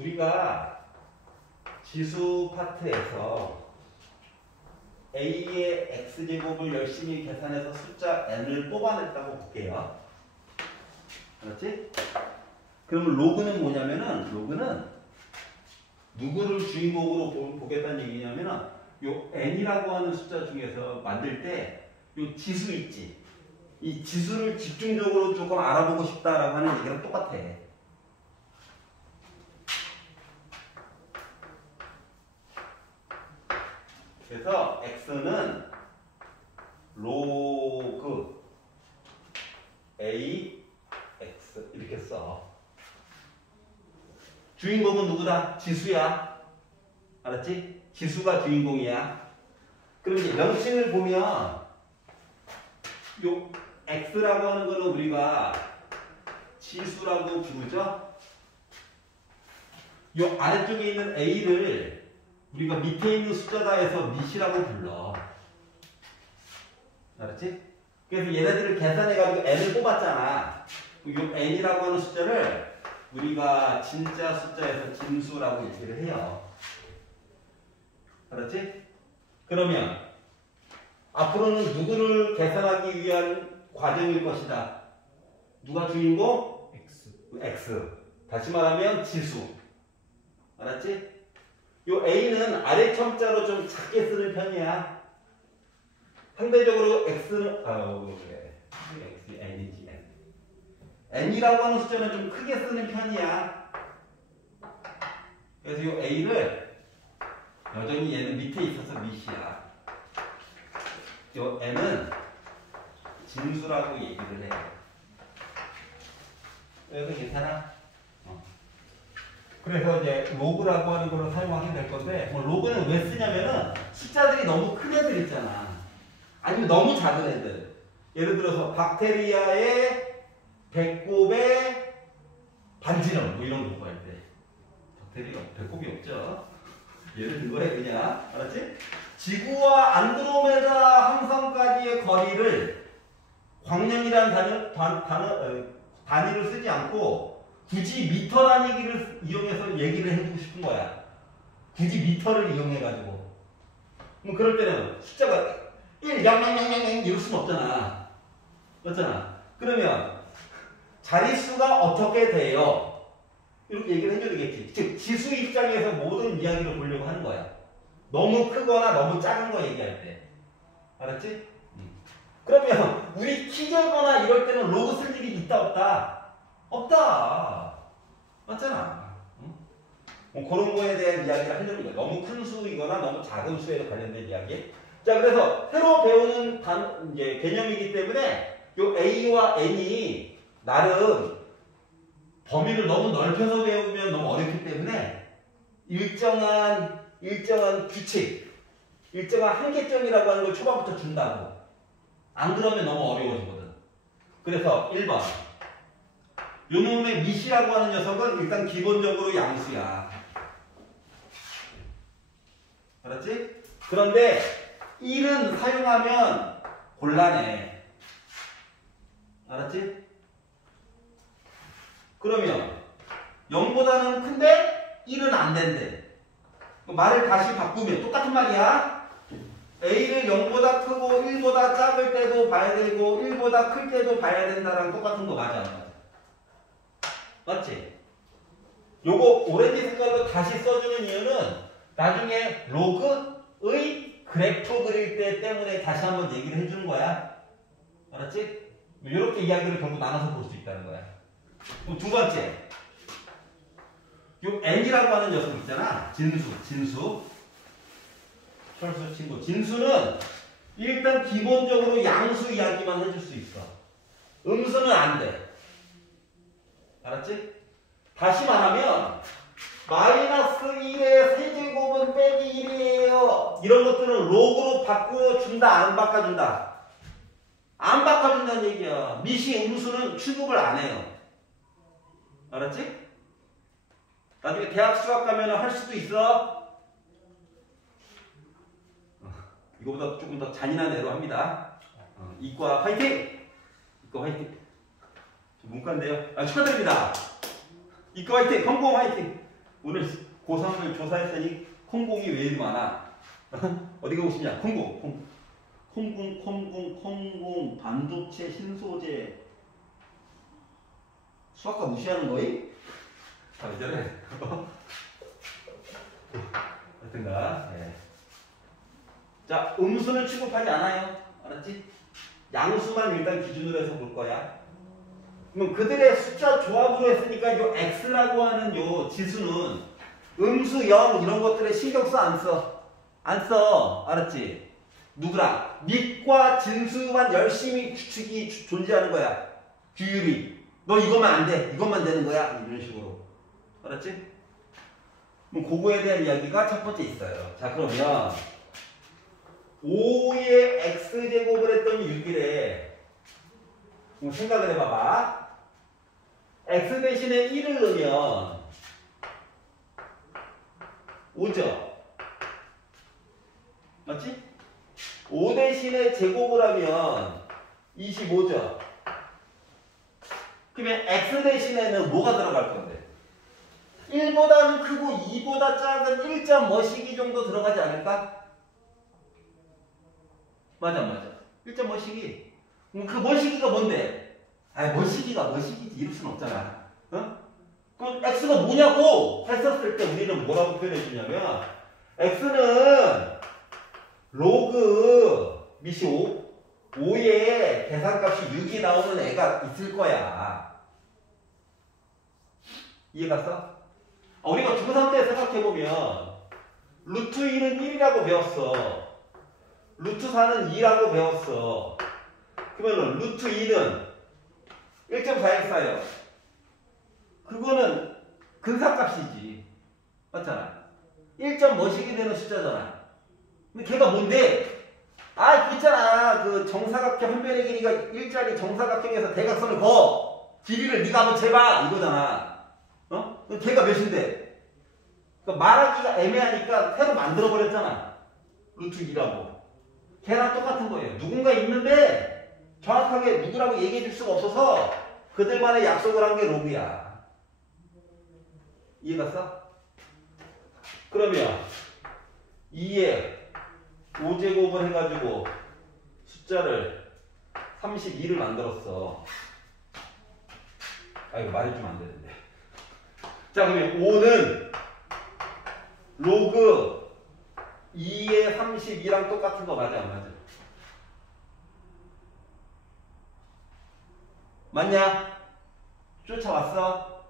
우리가 지수 파트에서 a의 x제곱을 열심히 계산해서 숫자 n을 뽑아냈다고 볼게요. 알았지? 그러면 로그는 뭐냐면은 로그는 누구를 주인공으로 보겠다는 얘기냐면은 요 n이라고 하는 숫자 중에서 만들 때 요 지수 있지? 이 지수를 집중적으로 조금 알아보고 싶다라고 하는 얘기랑 똑같아. 그래서 x는 로그 a x 이렇게 써. 주인공은 누구다? 지수야. 알았지? 지수가 주인공이야. 그럼 이제 명칭을 보면 요 x라고 하는 거는 우리가 지수라고 부르죠? 요 아래쪽에 있는 a를 우리가 밑에 있는 숫자다 해서 밑이라고 불러. 알았지? 그래서 얘네들을 계산해가지고 n을 뽑았잖아. 요 n이라고 하는 숫자를 우리가 진짜 숫자에서 진수라고 얘기를 해요. 알았지? 그러면 앞으로는 누구를 계산하기 위한 과정일 것이다. 누가 주인공? x. 다시 말하면 지수. 알았지? 요 a는 아래 첨자로 좀 작게 쓰는 편이야. 상대적으로 x는 그래. x n이지 n. n이라고 하는 숫자는 좀 크게 쓰는 편이야. 그래서 요 a를 여전히 얘는 밑에 있어서 밑이야. 요 n은 진수라고 얘기를 해. 그래서 괜찮아? 그래서 이제 로그라고 하는 걸 사용하게 될 건데, 뭐 로그는 왜 쓰냐면은 숫자들이 너무 큰 애들 있잖아. 아니면 너무 작은 애들. 예를 들어서 박테리아의 배꼽의 반지름 뭐 이런 거 구할 때. 박테리아 배꼽이 없죠. 예를 든 거야 그냥. 알았지? 지구와 안드로메다 함선까지의 거리를 광년이라는 단위를 쓰지 않고 굳이 미터 단위기를 이용해서 얘기를 해주고 싶은 거야. 굳이 미터를 이용해가지고. 그럼 그럴 때는 숫자가 1, 0, 0, 0, 0, 0 이럴 수는 없잖아. 맞잖아. 그러면 자릿수가 어떻게 돼요? 이렇게 얘기를 해줘야 되겠지. 즉 지수 입장에서 모든 이야기를 보려고 하는 거야. 너무 크거나 너무 작은 거 얘기할 때. 알았지? 그러면 우리 키 재거나 이럴 때는 로그 쓸 일이 있다 없다? 없다. 맞잖아. 응? 뭐 그런 거에 대한 이야기를 하려는 거야. 너무 큰 수이거나 너무 작은 수에 관련된 이야기. 자, 그래서 새로 배우는 이제 개념이기 때문에 요 A와 N이 나름 범위를 너무 넓혀서 배우면 너무 어렵기 때문에 일정한 규칙, 일정한 한계점이라고 하는 걸 초반부터 준다고. 안 그러면 너무 어려워지거든. 그래서 1번. 요놈의 밑이라고 하는 녀석은 일단 기본적으로 양수야. 알았지? 그런데 1은 사용하면 곤란해. 알았지? 그러면 0보다는 큰데 1은 안 된대. 말을 다시 바꾸면 똑같은 말이야. A를 0보다 크고 1보다 작을 때도 봐야 되고 1보다 클 때도 봐야 된다랑 똑같은 거 맞아? 맞지? 요거 오렌지 색깔로 다시 써주는 이유는 나중에 로그의 그래프 그릴 때 때문에 다시 한번 얘기를 해주는 거야. 알았지? 이렇게 이야기를 결국 나눠서 볼 수 있다는 거야. 그럼 두 번째. 요 n이라고 하는 녀석 있잖아. 진수. 철수 친구. 진수는 일단 기본적으로 양수 이야기만 해줄 수 있어. 음수는 안 돼. 알았지? 다시 말하면 마이너스 1의 세제곱은 빼기 1이에요. 이런 것들은 로그로 바꿔준다, 안 바꿔준다? 안 바꿔준다는 얘기야. 밑이 음수는 취급을 안 해요. 알았지? 나중에 대학 수학 가면 할 수도 있어. 이거보다 조금 더 잔인한 애로 합니다. 이과 화이팅! 이과 화이팅! 문과인데요. 축하드립니다. 이과 화이팅! 건공 화이팅! 오늘 고3을 조사했더니 콩공이 왜 이리 많아? 어디 가고 싶냐? 콩공, 반도체, 신소재. 수학과 무시하는 거임? 아, 왜 저래? 하여튼가. 네. 자, 음수는 취급하지 않아요. 알았지? 양수만 일단 기준으로 해서 볼 거야. 그럼 그들의 숫자 조합으로 했으니까 요 x라고 하는 요 지수는 음수 0 이런 것들에 신경 써 안 써? 안 써. 알았지? 누구랑? 밑과 진수만 열심히 추측이 존재하는 거야. 규율이. 너 이거만 안 돼. 이것만 되는 거야. 이런 식으로. 알았지? 그럼 그거에 대한 이야기가 첫 번째 있어요. 자, 그러면 5의 x제곱을 했더니 6이래. 그럼 생각을 해봐봐. x 대신에 1을 넣으면 5죠? 맞지? 5 대신에 제곱을 하면 25죠? 그러면 x 대신에는 뭐가 들어갈 건데? 1보다는 크고 2보다 작은 1점 뭐시기 정도 들어가지 않을까? 맞아. 1점 뭐시기. 그럼 그 뭐시기가 뭔데? 아니 뭐시기지 이럴 순 없잖아. 어? 그럼 x가 뭐냐고 했었을 때 우리는 뭐라고 표현해 주냐면 x는 로그 미시 5에 계산값이 6이 나오는 애가 있을 거야. 이해갔어? 우리가 중3 때 생각해보면 루트 1은 1이라고 배웠어. 루트 4는 2라고 배웠어. 그러면 루트 2는 1.414요. 그거는 근사값이지. 맞잖아. 1점 뭐시기 되는 숫자잖아. 근데 걔가 뭔데? 그 있잖아. 그 정사각형 한 변의 길이가 1짜리 정사각형에서 대각선을 그어. 길이를 네가 한번 재봐. 이거잖아. 어? 걔가 몇인데? 그러니까 말하기가 애매하니까 새로 만들어버렸잖아. 루트 2라고. 걔랑 똑같은 거예요. 누군가 있는데 정확하게 누구라고 얘기해 줄 수가 없어서 그들만의 약속을 한 게 로그야. 이해갔어? 그러면 2에 5제곱을 해가지고 숫자를 32를 만들었어. 이거 말해주면 안 되는데. 자, 그러면 5는 로그 2의 32랑 똑같은 거 맞아, 안 맞아? 맞냐? 쫓아왔어?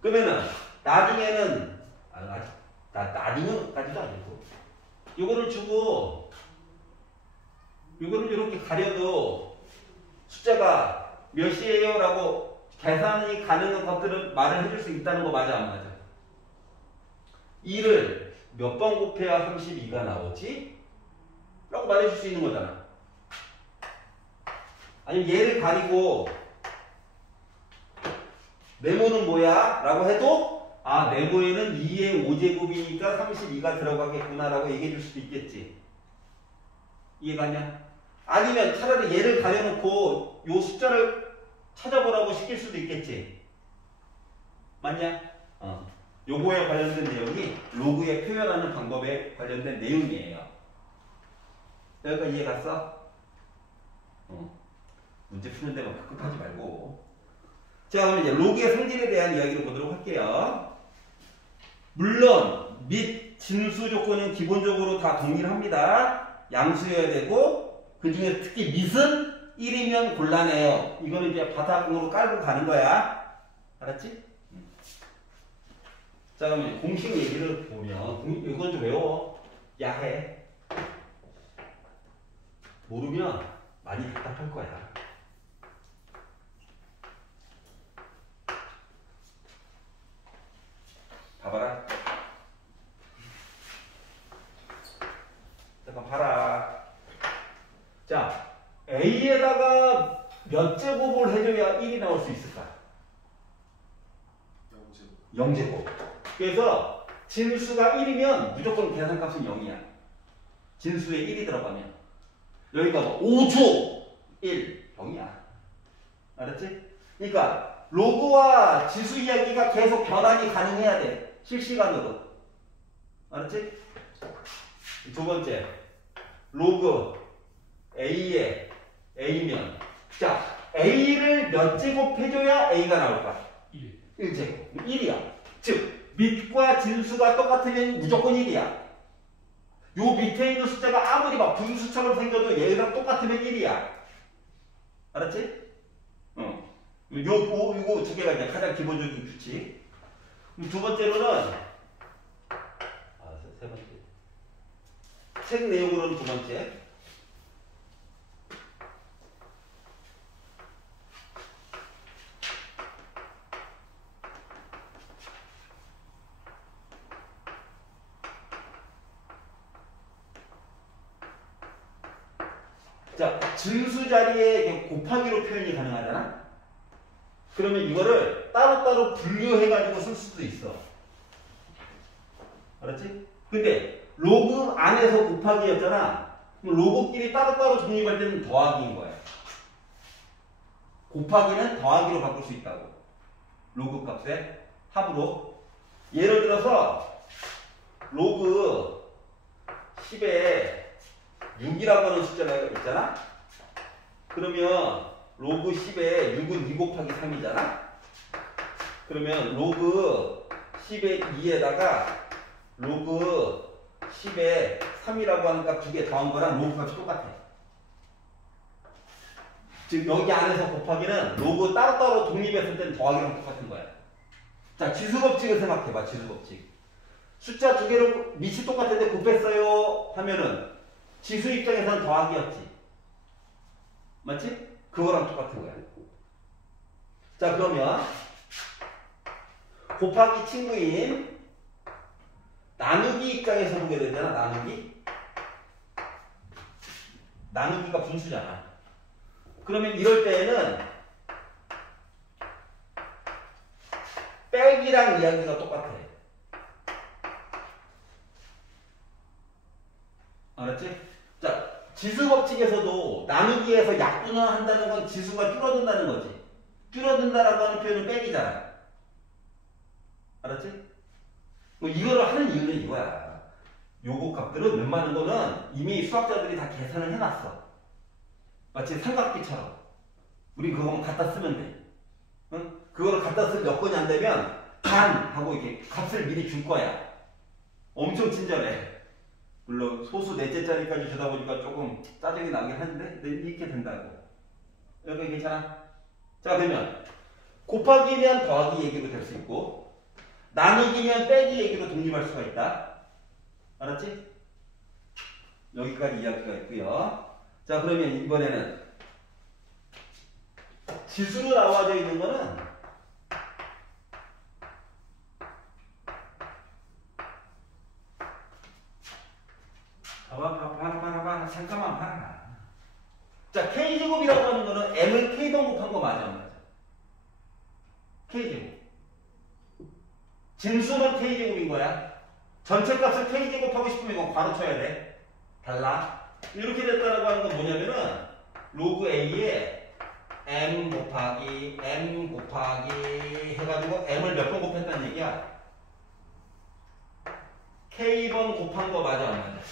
그러면은 나중에는 나중에까지도 아니고 요거를 주고 요거를 이렇게 가려도 숫자가 몇이에요? 라고 계산이 가능한 것들은 말을 해줄 수 있다는 거 맞아, 안 맞아? 2를 몇 번 곱해야 32가 나오지? 라고 말해줄 수 있는 거잖아. 아니면 얘를 가리고 네모는 뭐야? 라고 해도 네모에는 2의 5제곱이니까 32가 들어가겠구나 라고 얘기해 줄 수도 있겠지. 이해가냐? 아니면 차라리 얘를 가려놓고 요 숫자를 찾아보라고 시킬 수도 있겠지. 맞냐? 요거에 관련된 내용이 로그에 표현하는 방법에 관련된 내용이에요. 여기까지 이해 갔어? 문제 푸는 데만 급급하지 말고. 자, 그럼 이제 로그의 성질에 대한 이야기를 보도록 할게요. 물론 및 진수 조건은 기본적으로 다 동일합니다. 양수여야 되고 그 중에 특히 밑은 1이면 곤란해요. 이거는 이제 바닥으로 깔고 가는 거야. 알았지? 자, 그럼 이제 공식 얘기를 보면 이건 좀 외워. 야해. 모르면 많이 답답할 거야. 봐봐라. 잠깐 봐라. 자, A에다가 몇 제곱을 해줘야 1이 나올 수 있을까? 0제곱. 그래서 진수가 1이면 무조건 계산값은 0이야. 진수에 1이 들어가면. 여기가 뭐 5초 1 0이야. 알았지? 그러니까 로그와 지수 이야기가 계속 변환이 가능해야 돼. 실시간으로. 알았지? 두 번째. 로그 A에 A면 자 A를 몇 제곱 해줘야 A가 나올까? 1제곱. 1이야. 즉 밑과 진수가 똑같으면 무조건 1이야. 요 밑에 있는 숫자가 아무리 막 분수처럼 생겨도 얘랑 똑같으면 1이야. 알았지? 요거 두 개가 이제 가장 기본적인 규칙. 두 번째로는 세 번째. 책 내용으로는 두 번째. 자, 증수 자리에 곱하기로 표현이 가능하잖아? 그러면 이거를 따로따로 분류해가지고 쓸 수도 있어. 알았지? 근데 로그 안에서 곱하기였잖아. 그럼 로그끼리 따로따로 정립할 때는 더하기인 거야. 곱하기는 더하기로 바꿀 수 있다고. 로그 값에 합으로. 예를 들어서 로그 10에 6이라고 하는 숫자가 있잖아? 그러면 로그 10에 6은 2 곱하기 3이잖아? 그러면 로그 10의 2에다가 로그 10에 3이라고 하는 값 두 개 더한 거랑 로그 값이 똑같아. 즉 여기 안에서 곱하기는 로그 따로따로 독립했을 때는 더하기랑 똑같은 거야. 자, 지수법칙을 생각해봐. 지수법칙. 숫자 두 개를 밑이 똑같은데 곱했어요 하면은 지수 입장에서는 더하기였지. 맞지? 그거랑 똑같은 거야. 자, 그러면 곱하기 친구인 나누기 입장에서 보게 되잖아. 나누기가 분수잖아. 그러면 이럴 때에는 빼기랑 이야기가 똑같아. 알았지? 자, 지수 법칙에서도 나누기에서 약분을 한다는 건 지수가 줄어든다는 거지. 줄어든다라고 하는 표현은 빼기잖아. 알았지? 뭐 이거를 하는 이유는 이거야. 요거 값들은 웬만한 거는 이미 수학자들이 다 계산을 해놨어. 마치 삼각비처럼. 우리 그거만 갖다 쓰면 돼. 응? 그거를 갖다 쓸 여건이 안 되면 반 하고 이렇게 값을 미리 줄 거야. 엄청 친절해. 물론 소수 넷째 자리까지 주다 보니까 조금 짜증이 나긴 하는데 이렇게 된다고. 여기 괜찮아? 자, 그러면 곱하기면 더하기 얘기로 될 수 있고 나누기면 빼기 얘기로 독립할 수가 있다. 알았지? 여기까지 이야기가 있고요. 자, 그러면 이번에는 지수로 나와져 있는 거는 봐봐. 잠깐만 봐라. 자, K제곱이라고 하는 거는 M을 K번 곱한 거 맞아, 안 맞아? K제곱. 진수는 K제곱인 거야. 전체 값을 K제곱하고 싶으면 이거 괄호 쳐야 돼. 달라. 이렇게 됐다라고 하는 건 뭐냐면은 로그 A에 M 곱하기 해가지고 M을 몇 번 곱했다는 얘기야. K번 곱한 거 맞아, 안 맞아?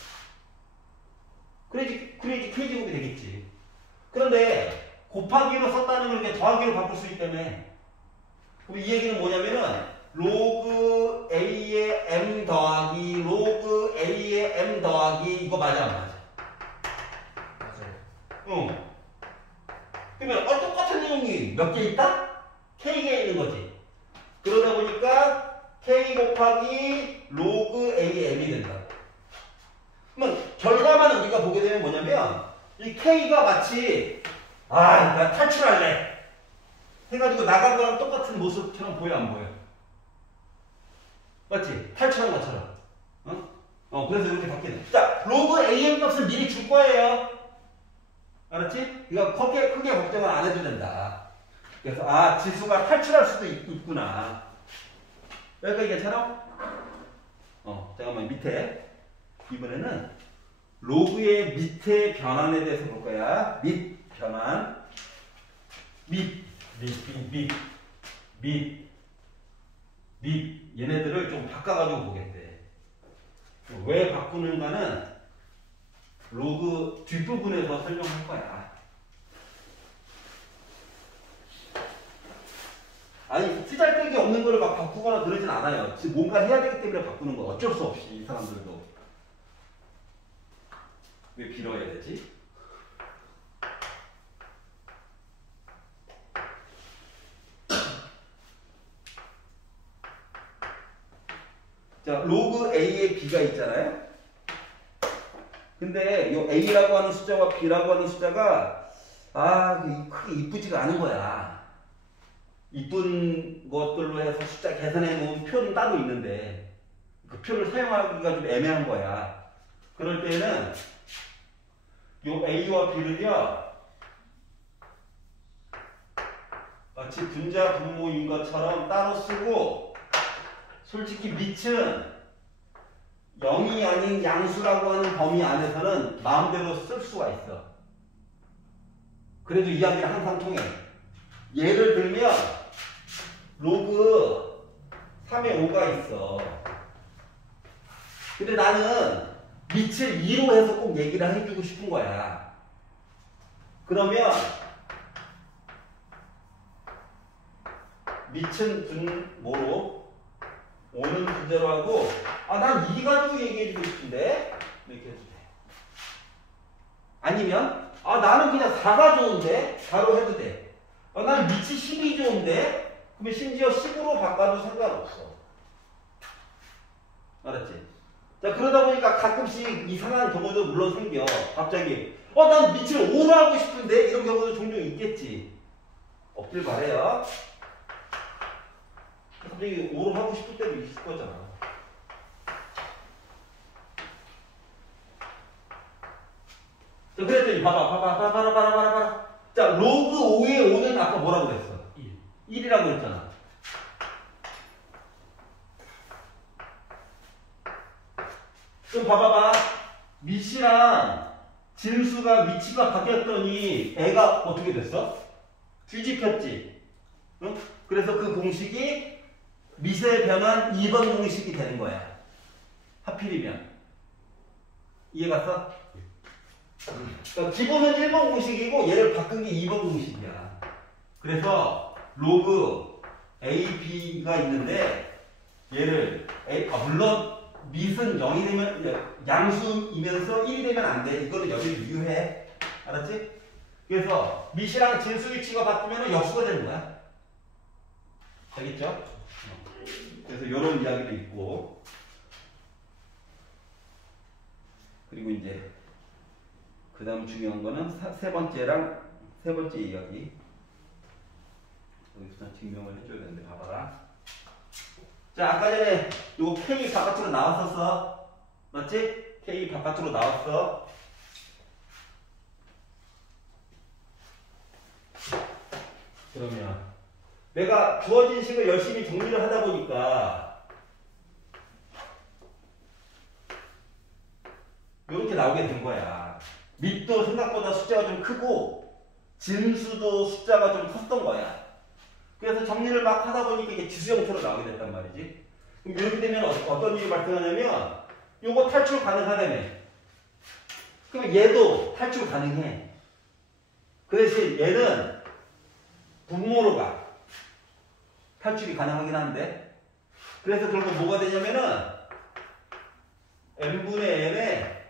그래야지 K제곱이 되겠지. 그런데 곱하기로 썼다는 걸 이렇게 더하기로 바꿀 수 있기 때문에 그럼 이 얘기는 뭐냐면은 로그 A의 M 더하기 로그 A의 M 더하기 이거 맞아, 안 맞아? 맞아요. 응. 그러면 똑같은 내용이 몇 개 있다? K가 있는 거지. 그러다 보니까 K 곱하기 로그 A의 M이 된다. 그러면 결과만 우리가 보게 되면 뭐냐면 이 K가 마치 나 탈출할래 해가지고 나간 거랑 똑같은 모습처럼 보여, 안 보여? 맞지? 탈출한 것처럼. 그래서 이렇게 바뀌네. 자, 로그 AM 값을 미리 줄 거예요. 알았지? 이거 크게 걱정을 안 해도 된다. 그래서 지수가 탈출할 수도 있구나. 여기까지 괜찮아? 잠깐만 밑에 이번에는 로그의 밑의 변환에 대해서 볼 거야. 밑 변환. 밑. 밑 얘네들을 좀 바꿔가지고 보겠대. 왜 바꾸는가는 로그 뒷부분에서 설명할 거야. 아니 쓰잘데기 없는 거를 막 바꾸거나 그러진 않아요. 지금 뭔가 해야 되기 때문에 바꾸는 거. 어쩔 수 없이 이 사람들도. 왜 빌어야 되지? 자, 로그 A에 B가 있잖아요. 근데 이 A라고 하는 숫자와 B라고 하는 숫자가 크게 이쁘지가 않은 거야. 이쁜 것들로 해서 숫자 계산해 놓은 표는 따로 있는데 그 표를 사용하기가 좀 애매한 거야. 그럴 때는 이 A와 B를요 마치 분자 분모인 것처럼 따로 쓰고, 솔직히 밑은 0이 아닌 양수라고 하는 범위 안에서는 마음대로 쓸 수가 있어. 그래도 이야기는 항상 통해. 예를 들면 로그 3에 5가 있어. 근데 나는 밑을 2로 해서 꼭 얘기를 해주고 싶은 거야. 그러면 밑은 분모로 5는 분자로 하고, 난 2 가지고 얘기해주고 싶은데 이렇게 해도 돼. 아니면 나는 그냥 4가 좋은데 4로 해도 돼. 나는 밑이 10이 좋은데 그러면 심지어 10으로 바꿔도 상관없어. 알았지? 자, 그러다 보니까 가끔씩 이상한 경우도 물론 생겨. 갑자기 난 밑을 5로 하고 싶은데 이런 경우도 종종 있겠지. 없길 바래요. 갑자기 5로 하고 싶을 때도 있을 거잖아. 자, 그랬더니 봐봐. 자, 로그 5의 5는 아까 뭐라고 그랬어? 1이라고 그랬잖아. 그럼 봐봐봐. 밑이랑 진수가 위치가 바뀌었더니 애가 어떻게 됐어? 뒤집혔지. 응? 그래서 그 공식이 밑에 변한 2번 공식이 되는 거야. 하필이면. 이해갔어? 그러니까 기본은 1번 공식이고 얘를 바꾼 게 2번 공식이야. 그래서 로그 AB가 있는데 얘를 물론 밑은 0이 되면 양수이면서 1이 되면 안 돼. 이거는 여기를 유효해. 알았지? 그래서 밑이랑 진수 위치가 바뀌면 역수가 되는 거야. 알겠죠? 그래서 이런 이야기도 있고, 그리고 이제 그 다음 중요한 거는 세 번째 이야기. 여기서 증명을 해줘야 되는데 봐봐라. 자, 아까 전에 요 K 바깥으로 나왔었어. 맞지? K 바깥으로 나왔어. 그러면 내가 주어진 식을 열심히 정리를 하다 보니까 이렇게 나오게 된 거야. 밑도 생각보다 숫자가 좀 크고 진수도 숫자가 좀 컸던 거야. 그래서 정리를 막 하다 보니까 이게 지수형태로 나오게 됐단 말이지. 그럼 이렇게 되면 어떤 일이 발생하냐면 요거 탈출 가능하다며. 그럼 얘도 탈출 가능해. 그 대신 얘는 분모로 가. 탈출이 가능하긴 한데. 그래서 결국 뭐가 되냐면은 n분의 n의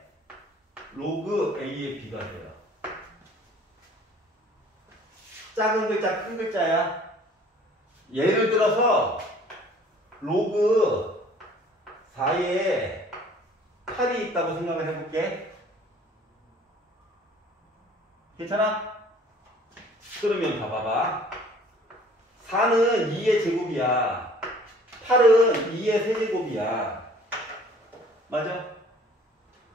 로그 a의 b가 돼요. 작은 글자, 큰 글자야. 예를 들어서 로그 4에 8이 있다고 생각을 해볼게. 괜찮아? 그러면 봐봐봐. 4는 2의 제곱이야. 8은 2의 세제곱이야. 맞아?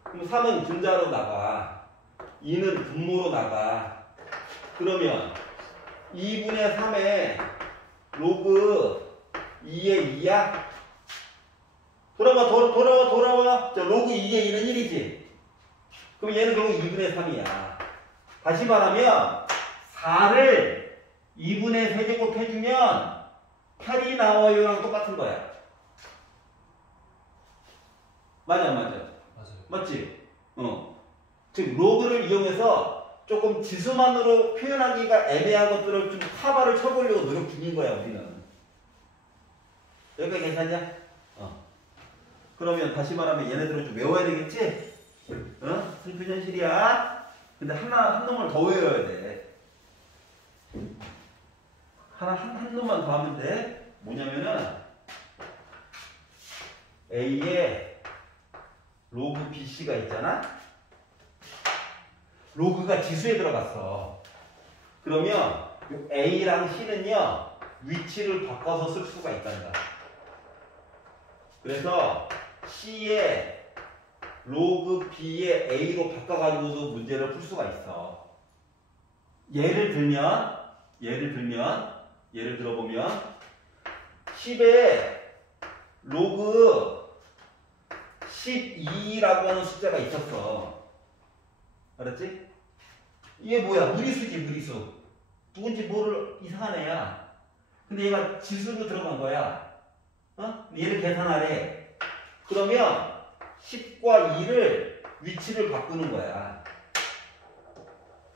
그럼 3은 분자로 나가. 2는 분모로 나가. 그러면 2분의 3에 로그 2의 2야? 돌아와. 자, 로그 2의 2는 1이지. 그럼 얘는 결국 2분의 3이야. 다시 말하면 4를 2분의 세제곱 해주면 칼이 나와요랑 똑같은 거야. 맞아, 맞아. 맞아요. 맞지? 즉 로그를 이용해서 조금 지수만으로 표현하기가 애매한 것들을 좀 커버를 쳐보려고 노력 중인 거야, 우리는. 여기까지 괜찮냐? 그러면 다시 말하면 얘네들을 좀 외워야 되겠지? 슬픈 현실이야. 근데 한 놈을 더 외워야 돼. 한 놈만 더 하면 돼. 뭐냐면은 A에 로그 BC가 있잖아? 로그가 지수에 들어갔어. 그러면 요 A랑 C는요, 위치를 바꿔서 쓸 수가 있단다. 그래서 C에 로그 B에 A로 바꿔가지고도 문제를 풀 수가 있어. 예를 들어보면 10에 로그 12라고 하는 숫자가 있었어. 알았지? 이게 뭐야? 무리수지, 무리수. 누군지 모를 이상한 애야. 근데 얘가 지수로 들어간 거야. 얘를 계산하래. 그러면 10과 2를 위치를 바꾸는 거야.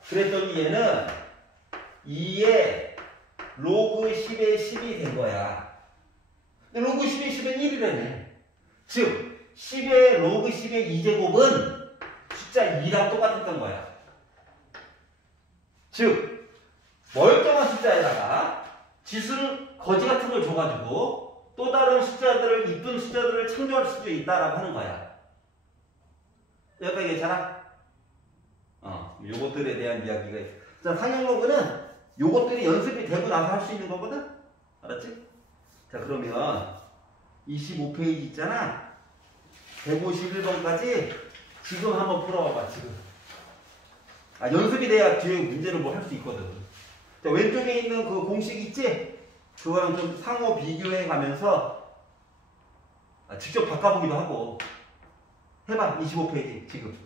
그랬더니 얘는 2에 로그 10에 10이 된 거야. 근데 로그 10에 10은 1이라네. 즉 10에 로그 10의 2제곱은 숫자 2랑 똑같았던 거야. 즉 멀쩡한 숫자에다가 지수를 거지 같은 걸 줘가지고 또 다른 숫자들을, 이쁜 숫자들을 창조할 수도 있다라고 하는 거야. 여기까지 괜찮아? 요것들에 대한 이야기가 있어. 자, 상형로그는 요것들이 연습이 되고 나서 할 수 있는 거거든? 알았지? 자, 그러면 25페이지 있잖아? 151번까지 지금 한번 풀어봐봐, 지금. 연습이 돼야 뒤에 문제를 뭐 할 수 있거든. 자, 왼쪽에 있는 그 공식 있지? 그거랑 좀 상호 비교해 가면서 직접 바꿔보기도 하고. 해봐, 25페이지, 지금.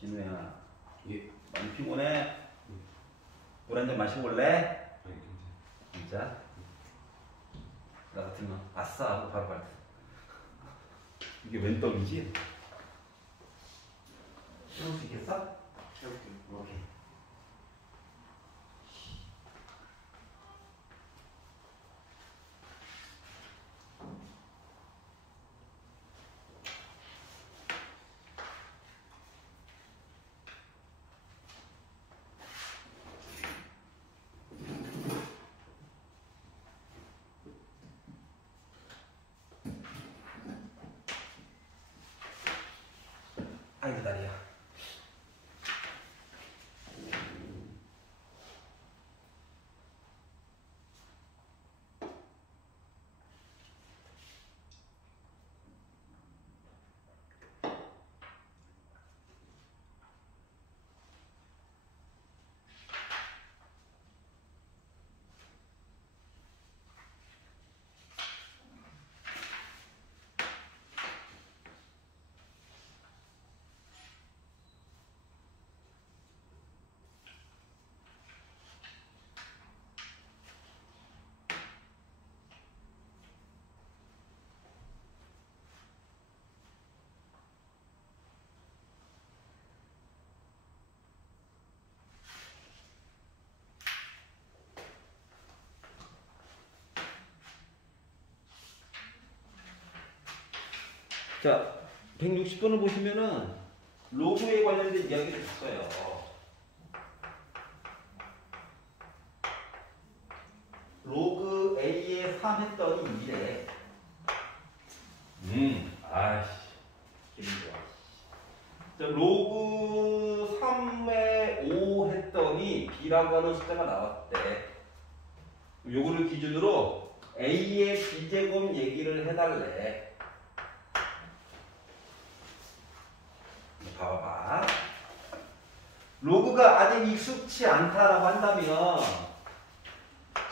진우야. 예. 많이 피곤해? 물 한 잔 마시고 올래? 아니, 진짜? 나 같으면 아싸 하고 바로 갈 때. 이게 웬 떡이지? 해볼 수 있겠어? 해볼게요. 오케이. 아이고 다리야. 자, 160번을 보시면은 로그에 관련된 이야기를 했어요. 로그 A에 3 했더니 이래. 아이씨, 기분 좋아. 자, 로그 3에 5 했더니 B라고 하는 숫자가 나왔대. 요거를 기준으로 A의 B제곱 얘기를 해달래. 봐봐. 로그가 아직 익숙치 않다라고 한다면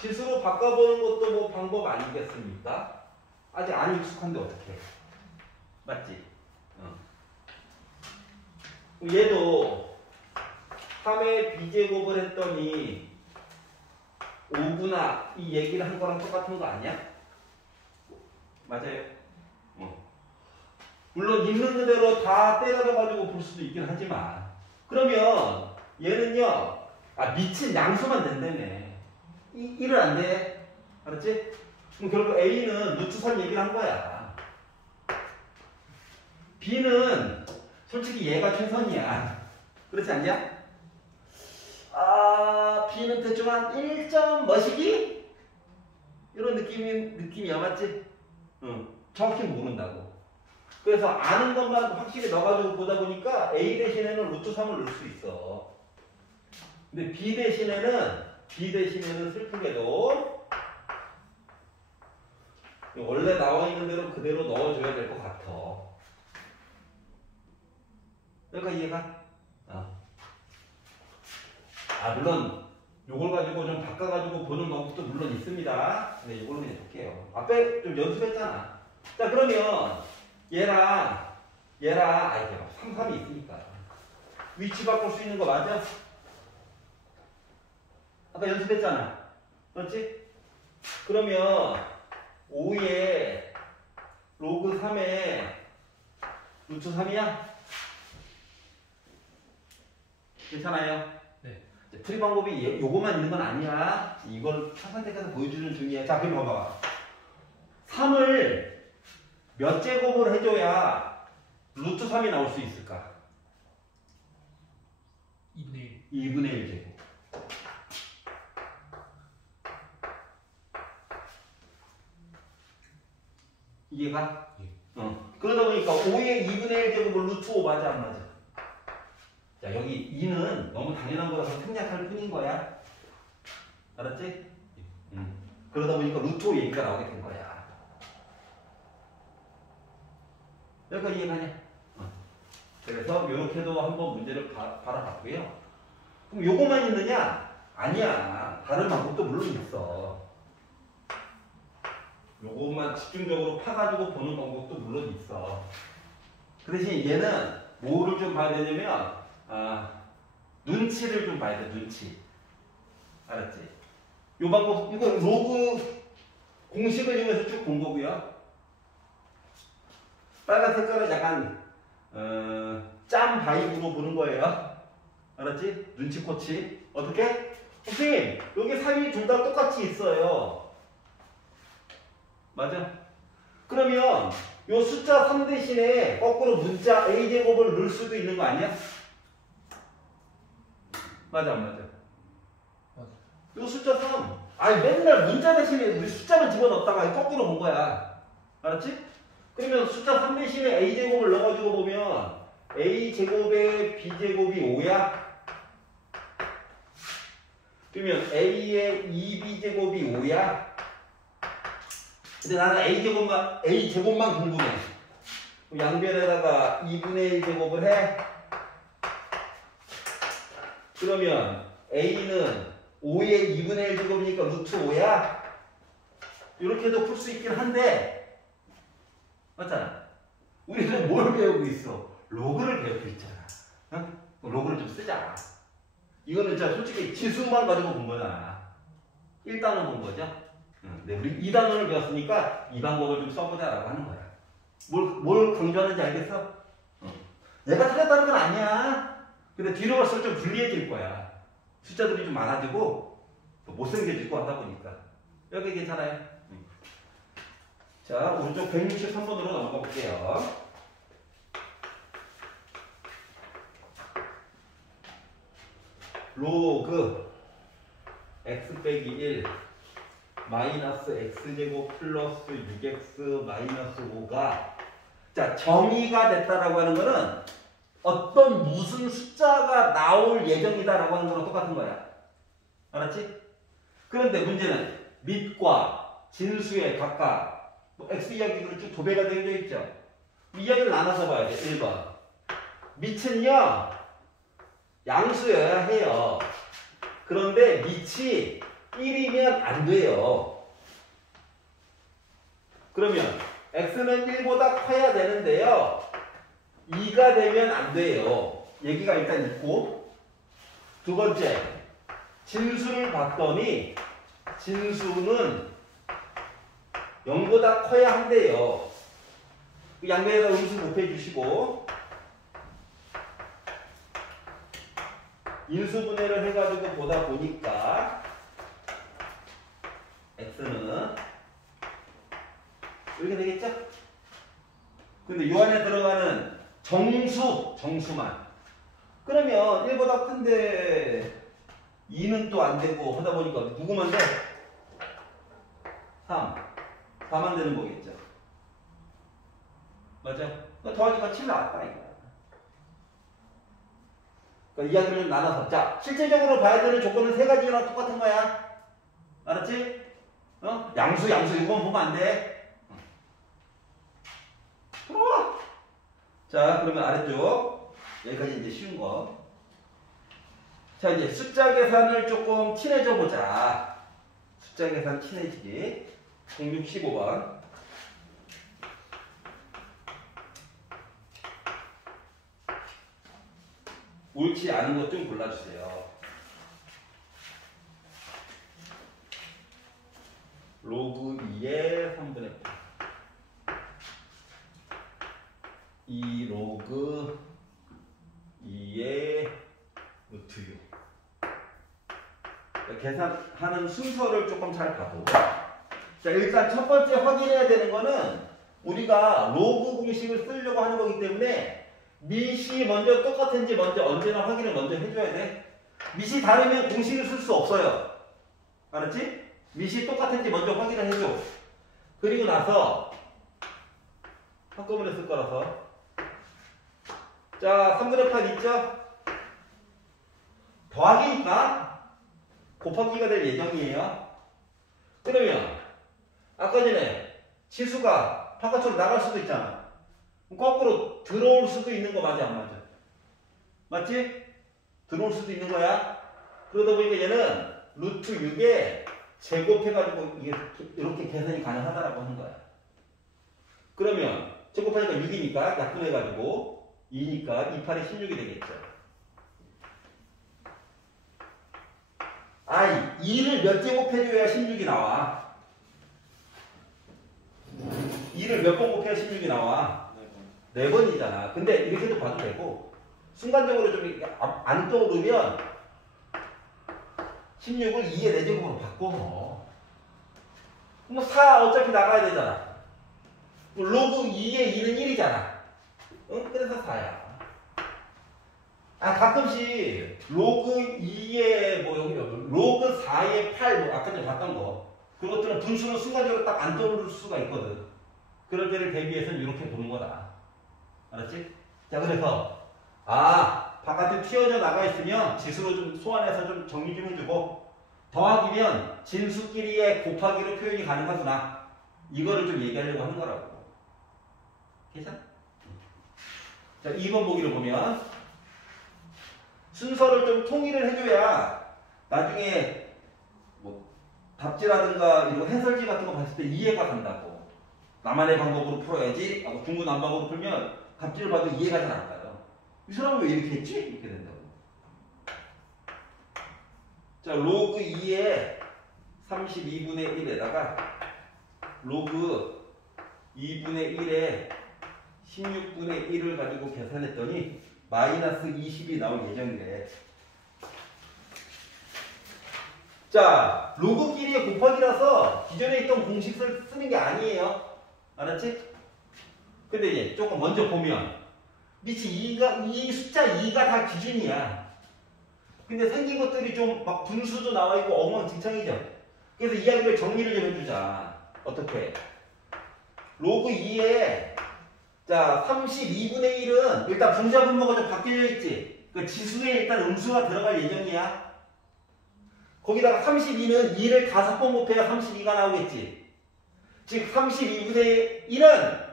지수로 바꿔보는 것도 뭐 방법 아니겠습니까? 아직 안 익숙한데 어떡해. 맞지? 얘도 3의 b제곱을 했더니 5구나 이 얘기를 한 거랑 똑같은 거 아니야? 맞아요? 물론 있는 그대로 다 때려가지고 볼 수도 있긴 하지만 그러면 얘는요 미친 양수만 된다며 1은 안 돼. 알았지? 그럼 결국 A는 루트 3 얘기를 한 거야. B는 솔직히 얘가 최선이야. 그렇지 않냐? B는 대충 한 1점 뭐시기? 이런 느낌이야, 맞지? 응. 정확히 모른다고. 그래서 아는 것만 확실히 넣어가지고 보다 보니까 A 대신에는 루트 3을 넣을 수 있어. 근데 B 대신에는 슬프게도 원래 나와 있는 대로 그대로 넣어줘야 될 것 같아. 그러니까 이해가? 물론 요걸 가지고 좀 바꿔가지고 보는 방법도 물론 있습니다. 근데 이걸로 그냥 볼게요. 앞에 좀 연습했잖아. 자 그러면 얘랑 3, 3이 있으니까 위치 바꿀 수 있는 거 맞아? 아까 연습했잖아. 그렇지? 그러면 5에 로그 3에 루트 3이야? 괜찮아요? 네. 풀이 방법이 요거만 있는 건 아니야. 이걸 차선택해서 보여주는 중이야. 자, 그럼 봐봐. 3을 몇 제곱을 해줘야 루트 3이 나올 수 있을까? 2분의 1. 2분의 1 제곱. 이해가? 예. 그러다 보니까 5의 2분의 1 제곱은 루트 5 맞아, 안 맞아? 자, 여기 2는 너무 당연한 거라서 생략할 뿐인 거야. 알았지? 그러다 보니까 루트 5 얘기가 나오게 된 거야. 여기까지 이해가냐? 그래서 이렇게도 한번 문제를 바라봤고요. 그럼 요거만 있느냐? 아니야. 다른 방법도 물론 있어. 요것만 집중적으로 파가지고 보는 방법도 물론 있어. 그 대신 얘는 뭐를 좀 봐야 되냐면 눈치를 좀 봐야 돼. 눈치. 알았지? 요 방법 이거 로그 공식을 이용해서 쭉 본 거고요. 빨간 색깔은 약간 짬 바이브로 보는 거예요. 알았지? 눈치 코치. 어떻게? 선생님 여기 사이 둘 다 똑같이 있어요. 맞아? 그러면 요 숫자 3 대신에 거꾸로 문자 A제곱을 넣을 수도 있는 거 아니야? 맞아 안 맞아? 맞아. 요 숫자 3 맨날 문자 대신에 우리 숫자만 집어넣었다가 거꾸로 본 거야. 알았지? 그러면 숫자 3 대신에 A제곱을 넣어가지고 보면 A제곱에 B제곱이 5야? 그러면 A의 2B제곱이 5야? 근데 나는 A제곱만 궁금해. 양변에다가 2분의 1제곱을 해. 그러면 A는 5의 2분의 1제곱이니까 루트 5야? 이렇게도 풀 수 있긴 한데 맞잖아. 우리는 뭘 배우고 있어? 로그를 배우고 있잖아. 로그를 좀 쓰자. 이거는 진짜 솔직히 지수만 가지고 본 거잖아. 1단원 본 거죠? 네, 우리 2단원을 배웠으니까 이 방법을 좀 써보자라고 하는 거야. 뭘 강조하는지 알겠어? 내가 틀렸다는 건 아니야. 근데 뒤로 갈수록 좀 불리해질 거야. 숫자들이 좀 많아지고 또 못생겨지고 하다 보니까. 여기 괜찮아요? 자, 오른쪽 163번으로 넘어가 볼게요. 로그 x 빼기 1 마이너스 x제곱 플러스 6x 마이너스 5가 자 정의가 됐다라고 하는 거는 어떤 무슨 숫자가 나올 예정이다라고 하는 거랑 똑같은 거야. 알았지? 그런데 문제는 밑과 진수에 각각 x 이야기로 쭉 도배가 되어 있죠. 이 이야기를 나눠서 봐야 돼. 1번 밑은요 양수여야 해요. 그런데 밑이 1이면 안 돼요. 그러면 x는 1보다 커야 되는데요. 2가 되면 안 돼요. 얘기가 일단 있고, 두 번째, 진수를 봤더니 진수는 0보다 커야 한대요. 양면에다 음수 곱해주시고 인수분해를 해가지고 보다 보니까 x는 이렇게 되겠죠? 근데 요 안에 들어가는 정수만 그러면 1보다 큰데 2는 또 안 되고 하다 보니까 누구만 돼? 4만 되는 거겠죠. 맞죠? 더하니까 7 나왔다 이거. 그러니까 이야기를 좀 나눠서. 자, 실질적으로 봐야 되는 조건은 세 가지랑 똑같은 거야. 알았지? 양수 이건 보면 안 돼. 들어와. 자, 그러면 아래쪽 여기까지 이제 쉬운 거. 자, 이제 숫자 계산을 조금 친해져 보자. 숫자 계산 친해지기. 165번. 옳지 않은 것 좀 골라주세요. 로그 2의 3분의 8. 2 로그 2의 루트 6. 계산하는 순서를 조금 잘 봐보고. 자, 일단 첫 번째 확인해야 되는 거는 우리가 로그 공식을 쓰려고 하는 거기 때문에 밑이 먼저 똑같은지 먼저 언제나 확인을 먼저 해줘야 돼. 밑이 다르면 공식을 쓸 수 없어요. 알았지? 밑이 똑같은지 먼저 확인을 해줘. 그리고 나서 한꺼번에 쓸 거라서 자, 3분의 8 있죠? 더하기니까 곱하기가 될 예정이에요. 그러면 아까 전에 지수가 바깥으로 나갈 수도 있잖아. 거꾸로 들어올 수도 있는 거 맞아 안 맞아? 맞지? 들어올 수도 있는 거야. 그러다 보니까 얘는 루트 6에 제곱해가지고 이게 이렇게 계산이 가능하다라고 하는 거야. 그러면 제곱하니까 6이니까 약분해가지고 2니까 2, 8이 16이 되겠죠. 2를 몇 제곱해줘야 16이 나와? 2를 몇 번 곱해야 16이 나와? 4번이잖아. 근데 이렇게도 봐도 되고 순간적으로 좀 안 떠오르면 16을 2의 4제곱으로 바꿔. 그럼 4 어차피 나가야 되잖아. 로그 2의 2는 1이잖아. 그래서 4야. 가끔씩 로그 2의 여기 로그 4의 8 아까 전에 봤던 거 그것들은 분수는 순간적으로 딱 안 떠오를 수가 있거든. 그럴 때를 대비해서는 이렇게 보는 거다. 알았지? 자, 그래서 바깥에 튀어져 나가 있으면 지수로 좀 소환해서 좀 정리 좀 해주고 더하기면 진수끼리의 곱하기로 표현이 가능하구나. 이거를 좀 얘기하려고 하는 거라고. 괜찮아? 자, 2번 보기를 보면 순서를 좀 통일을 해줘야 나중에 답지라든가 이런 해설지 같은 거 봤을 때 이해가 간다고. 나만의 방법으로 풀어야지 하고 중구난방으로 풀면 답지를 봐도 이해가 잘 안 가요. 이 사람은 왜 이렇게 했지? 이렇게 된다고. 자, 로그 2의 32분의 1에다가 로그 2분의 1에 16분의 1을 가지고 계산했더니 마이너스 20이 나올 예정이래. 자, 로그끼리의 곱하기라서 기존에 있던 공식을 쓰는 게 아니에요. 알았지? 근데 이제 조금 먼저 보면 밑이 2가, 이 숫자 2가 다 기준이야. 근데 생긴 것들이 좀 막 분수도 나와 있고 엉망진창이죠. 그래서 이야기를 정리를 좀 해주자. 어떻게? 로그 2에 자 32분의 1은 일단 분자 분모가 좀 바뀌어져 있지. 그 지수에 일단 음수가 들어갈 예정이야. 거기다가 32는 2를 5번 곱해야 32가 나오겠지. 즉 32분의 1은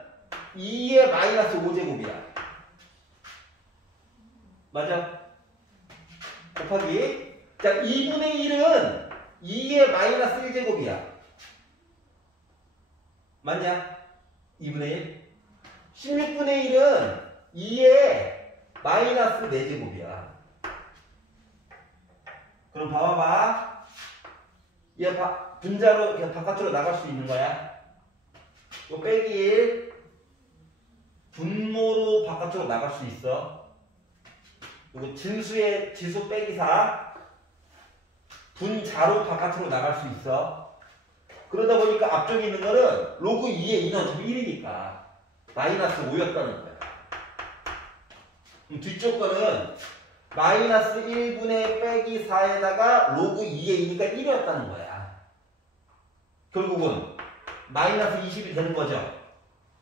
2의 마이너스 5제곱이야. 맞아? 곱하기 자 2분의 1은 2의 마이너스 1제곱이야. 맞냐? 2분의 1 16분의 1은 2의 마이너스 4제곱이야. 그럼 봐봐봐. 얘 분자로 그냥 바깥으로 나갈 수 있는 거야. 요 빼기 1 분모로 바깥으로 나갈 수 있어. 그리고 진수의 지수 빼기 4 분자로 바깥으로 나갈 수 있어. 그러다 보니까 앞쪽에 있는 거는 로그 2의 2는 어차피 1이니까 마이너스 5였다는 거야. 그럼 뒤쪽 거는 마이너스 1분의 빼기 4에다가 로그 2의 2니까 1이었다는 거야. 결국은 마이너스 20이 되는 거죠.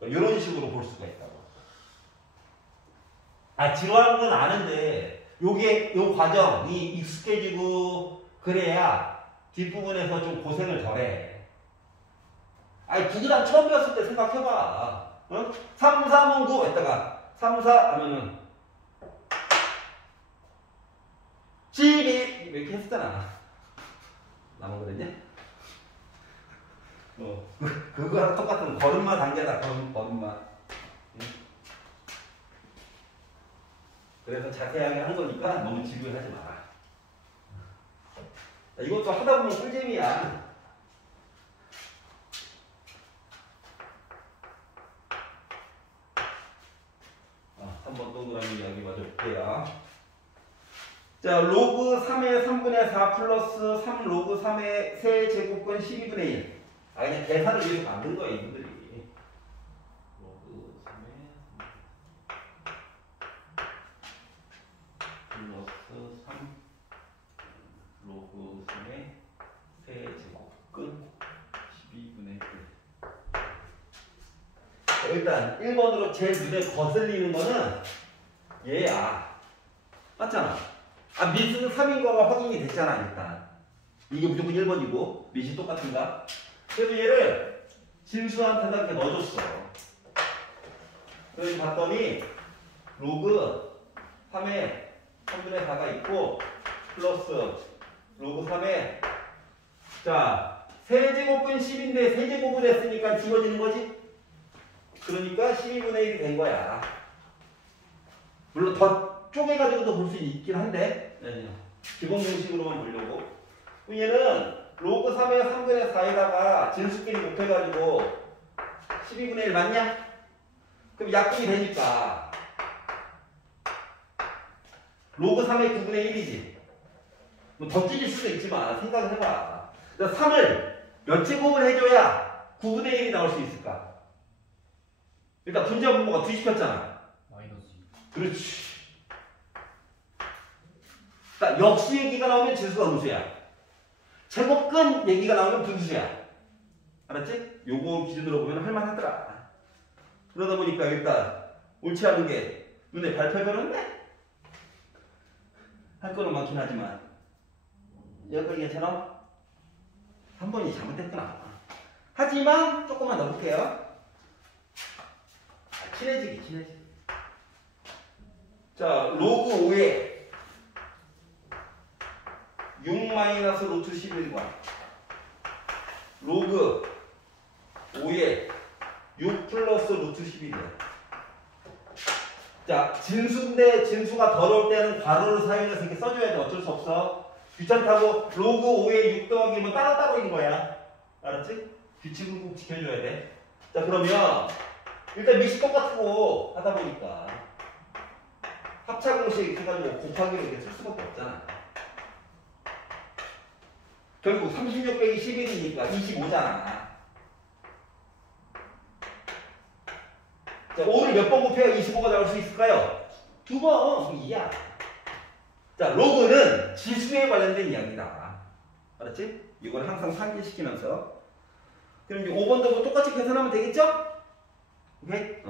이런 식으로 볼 수가 있다고. 지루한 건 아는데 요게 요 과정이 익숙해지고 그래야 뒷부분에서 좀 고생을 덜해. 구구단 처음 배웠을 때 생각해봐. 3, 3은 9 했다가 3, 4 하면은 12 이렇게 했잖아. 남았거든요. 그거랑 똑같은 걸음마 단계다. 걸음마. 그래서 자세하게 한 거니까 너무 지루하지 마라. 이것도 하다 보면 꿀잼이야. 한번 동그라미 이야기 마저 볼게요. 자, 로그 3의 3분의 4 플러스 3 로그 3의 세제곱근 12분의 1. 그냥 계산을 위해서 만든 거예요, 이분들이. 로그 3의 3 플러스 3 로그 3의 세제곱근 12분의 1. 일단 1번으로 제일 눈에 거슬리는 거는 얘야. 맞잖아. 밑은 3인 거가 확인이 됐잖아, 일단. 이게 무조건 1번이고, 밑이 똑같은가? 그래서 얘를 진수한테다 이렇게 넣어줬어. 그래서 봤더니, 로그 3에 3분의 4가 있고, 플러스 로그 3에, 자, 세제곱분 10인데 세제곱을 했으니까 지워지는 거지? 그러니까 12분의 1이 된 거야. 물론 더 쪼개가지고도 볼 수 있긴 한데, 기본 공식으로만 보려고. 얘는 로그 3의 3분의 4에다가 진수끼리 곱해가지고 12분의 1 맞냐? 그럼 약분이 되니까 로그 3의 9분의 1이지. 뭐 더 찢을 수도 있지만 생각을 해봐. 3을 몇 제곱을 해줘야 9분의 1이 나올 수 있을까? 일단 분자 분모가 뒤집혔잖아. 마이너스. 그렇지. 그러니까 역수 얘기가 나오면 진수가 음수야. 제곱근 얘기가 나오면 분수야. 알았지? 요거 기준으로 보면 할만하더라. 그러다 보니까 일단 옳지 않은 게 눈에 밟혀버렸네? 할 거는 많긴 하지만 여기까지 괜찮아? 한 번이 잘못됐구나. 하지만 조금만 더 볼게요. 친해지기. 자, 로그 5에 6 마이너스 루트 11과 로그 5에 6 플러스 루트 11이야. 자, 진수인데 진수가 더러울 때는 괄호를 사용해서 이렇게 써줘야 돼. 어쩔 수 없어. 귀찮다고 로그 5에 6 더하기면 따로따로인 거야. 알았지? 규칙은 꼭 지켜줘야 돼. 자, 그러면 일단 밑이 똑같고 하다 보니까 합차 공식 해가지고 곱하기로 이렇게 쓸 수밖에 없잖아. 결국 36 빼기 11이니까 25잖아. 자, 5를 몇 번 곱해야 25가 나올 수 있을까요? 2번. 그럼 2야. 자, 로그는 지수에 관련된 이야기다. 알았지? 이걸 항상 상기시키면서. 그럼 이제 5번도 뭐 똑같이 계산하면 되겠죠? 오케이?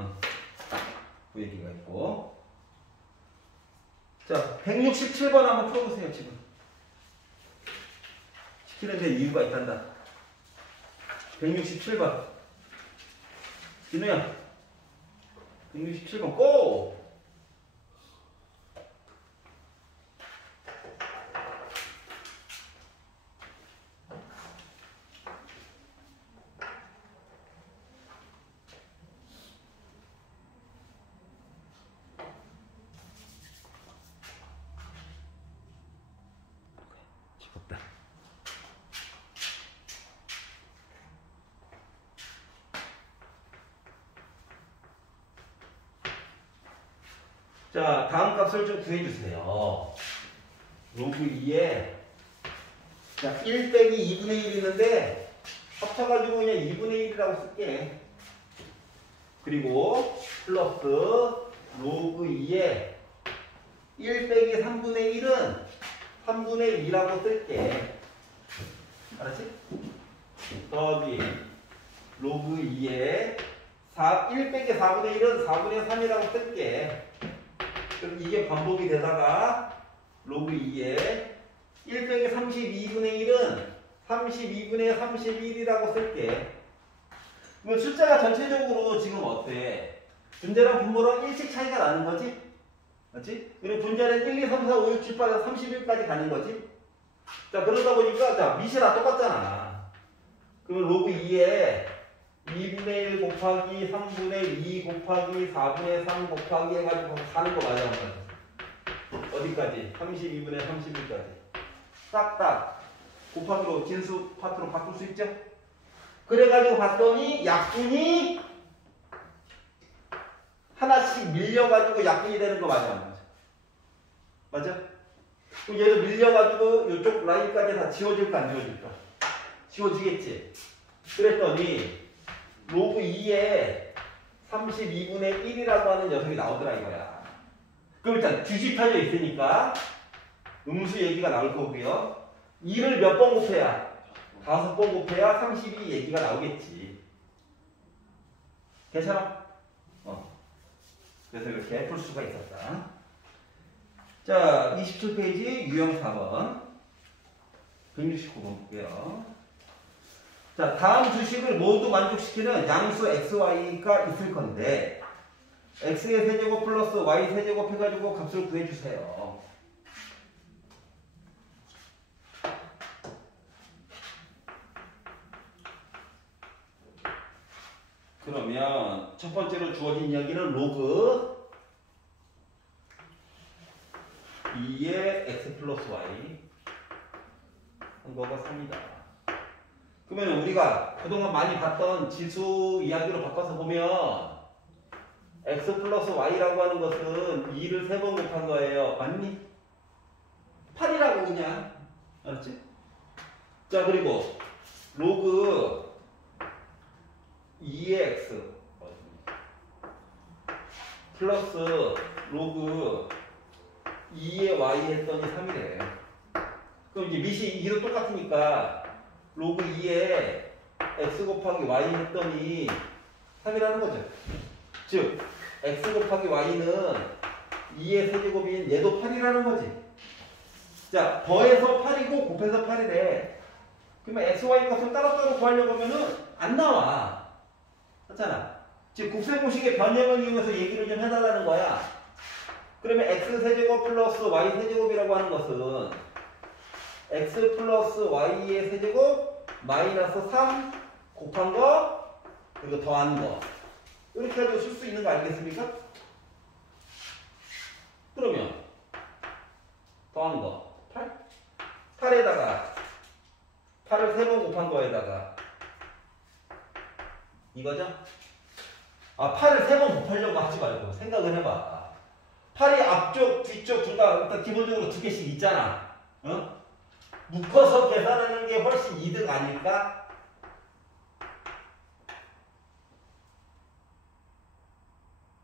그 얘기가 있고. 자, 167번 한번 풀어보세요, 지금. 시키는 데 이유가 있단다. 167번. 진우야. 167번 고! 자, 다음 값을 좀 구해주세요. 로그 2에 자, 1 빼기 2분의 1 있는데 합쳐가지고 그냥 2분의 1이라고 쓸게. 그리고 플러스 로그 2에 1 빼기 3분의 1은 3분의 2라고 쓸게. 알았지? 더하기 로그 2에 1 빼기 4분의 1은 4분의 3이라고 쓸게. 그럼 이게 반복이 되다가 로그 2에 1 빼기 32분의 1은 32분의 31이라고 쓸게. 그럼 숫자가 전체적으로 지금 어때? 분자랑 분모랑 1씩 차이가 나는 거지? 맞지? 그리고 분자는 1, 2, 3, 4, 5, 6, 7, 8, 31까지 가는 거지? 자, 그러다 보니까, 자, 밑이 다 똑같잖아. 그러면 로그 2에 2분의 1 곱하기 3분의 2 곱하기 4분의 3 곱하기 해가지고 가는 거 맞아? 어디까지? 32분의 31까지. 싹딱 곱하기로 진수 파트로 바꿀 수 있죠? 그래가지고 봤더니 약분이 하나씩 밀려가지고 약분이 되는 거 맞아? 안 맞아? 맞아? 그럼 얘를 밀려가지고 이쪽 라인까지 다 지워질까 안 지워질까? 지워지겠지? 그랬더니 로그 2에 32분의 1이라고 하는 녀석이 나오더라 이거야. 그럼 일단 뒤집혀져 있으니까 음수 얘기가 나올 거고요. 2를 몇 번 곱해야? 5번 곱해야 32 얘기가 나오겠지. 괜찮아? 그래서 이렇게 풀 수가 있었다. 자, 27페이지 유형 4번 169번 볼게요. 자, 다음 주식을 모두 만족시키는 양수 xy가 있을 건데 x의 세제곱 플러스 y 세제곱 해가지고 값을 구해주세요. 그러면 첫 번째로 주어진 이야기는 로그 2의 x 플러스 y 한 거가 3이다. 그러면 우리가 그동안 많이 봤던 지수 이야기로 바꿔서 보면 x 플러스 y라고 하는 것은 2를 3번 곱한 거예요. 맞니? 8이라고 그냥. 알았지? 자, 그리고 로그 2의 x 플러스 로그 2의 y 했더니 3이래. 그럼 이제 밑이 2로 똑같으니까 로그 2에 x 곱하기 y 했더니 3이라는 거죠. 즉 x 곱하기 y는 2의 세제곱인 얘도 8이라는 거지. 자, 더해서 8이고 곱해서 8이래. 그러면 x, y 값을 따로따로 구하려고 하면은 안 나와. 그렇잖아. 즉 곱셈공식의 변형을 이용해서 얘기를 좀 해달라는 거야. 그러면 x 세제곱 플러스 y 세제곱이라고 하는 것은 x 플러스 y의 세제곱 마이너스 3 곱한 거 그리고 더한 거 이렇게 해가지고 쓸 수 있는 거 아니겠습니까? 그러면 더한 거 8? 8에다가 8을 3번 곱한 거에다가 이거죠? 아, 8을 3번 곱하려고 하지 말고 생각을 해봐. 8이 앞쪽, 뒤쪽 둘 다 일단 기본적으로 2개씩 있잖아. 어? 묶어서 계산하는 게 훨씬 이득 아닐까?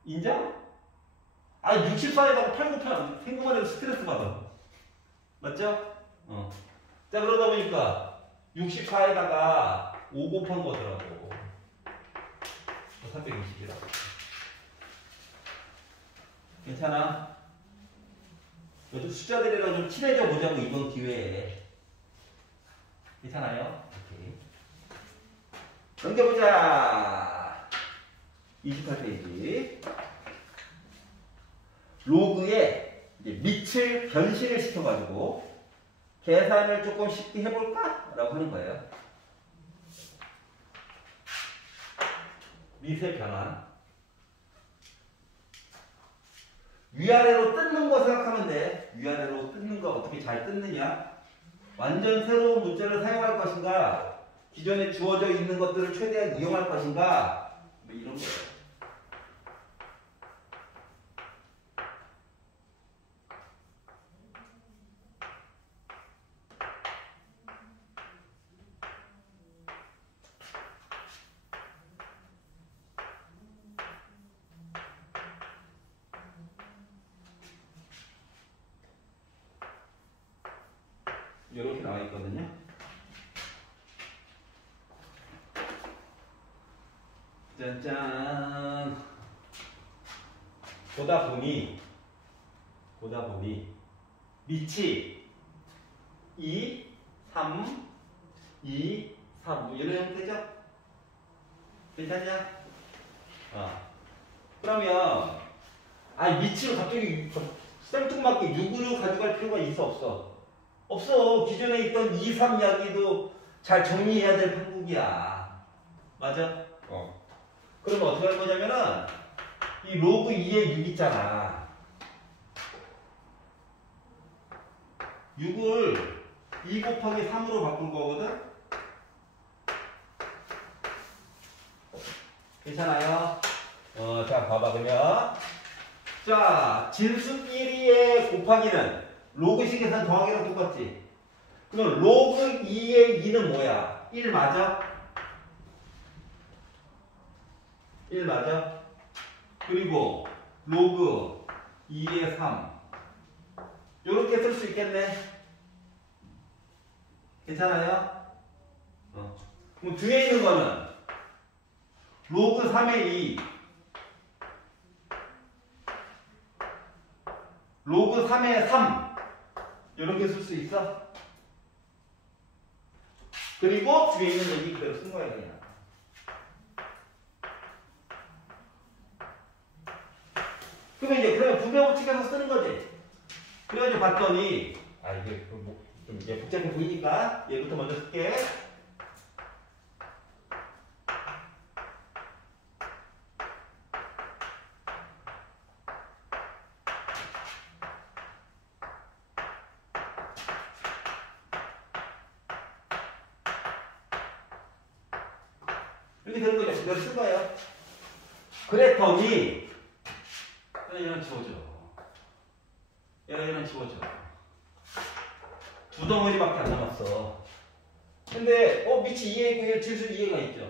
인정? 아, 64에다가 8 곱하면 생각만 해도 스트레스 받아. 맞죠? 자, 그러다 보니까 64에다가 5 곱한 거더라고. 320이라고. 괜찮아? 요즘 숫자들이랑 좀 친해져 보자고 이번 기회에. 괜찮아요? 오케이. 넘겨보자. 28페이지. 로그에 이제 밑을 변신을 시켜가지고 계산을 조금 쉽게 해볼까? 라고 하는 거예요. 밑의 변화. 위아래로 뜯는 거 생각하면 돼. 위아래로 뜯는 거 어떻게 잘 뜯느냐? 완전 새로운 문자를 사용할 것인가? 기존에 주어져 있는 것들을 최대한 이용할 것인가? 뭐 이런 거예요. 이렇게 나와 있거든요. 짠짠. 보다 보니 밑이 2, 3, 2, 3 뭐 이런 형태죠? 괜찮냐? 그러면 밑으로 갑자기 생뚱맞게 6으로 가져갈 필요가 있어 없어? 없어. 기존에 있던 2, 3 이야기도 잘 정리해야 될 판국이야. 맞아? 그러면 어떻게 할 거냐면은 이 로그 2에 6 있잖아. 6을 2 곱하기 3으로 바꿀 거거든? 괜찮아요? 자, 봐봐, 그러면. 자, 진수끼리의 곱하기는 로그식에서는 더하기랑 똑같지? 그럼 로그 2의 2는 뭐야? 1 맞아? 1 맞아? 그리고 로그 2의 3 요렇게 쓸 수 있겠네? 괜찮아요? 그럼 뒤에 있는 거는 로그 3의 2 로그 3의 3 이렇게 쓸 수 있어? 그리고 뒤에 있는 얘기 그대로 쓴 거야 그냥. 그러면 부배법칙에서 쓰는 거지. 그래가지고 봤더니 이게 좀 이게 복잡해 보이니까 얘부터 먼저 쓸게. 이렇게 되는 거죠. 그대로 쓴 거예요. 그랬더니 얘는 지워져. 얘는 지워져. 두 덩어리밖에 안 남았어. 근데 밑이 2에 있고 질수 2에가 있죠.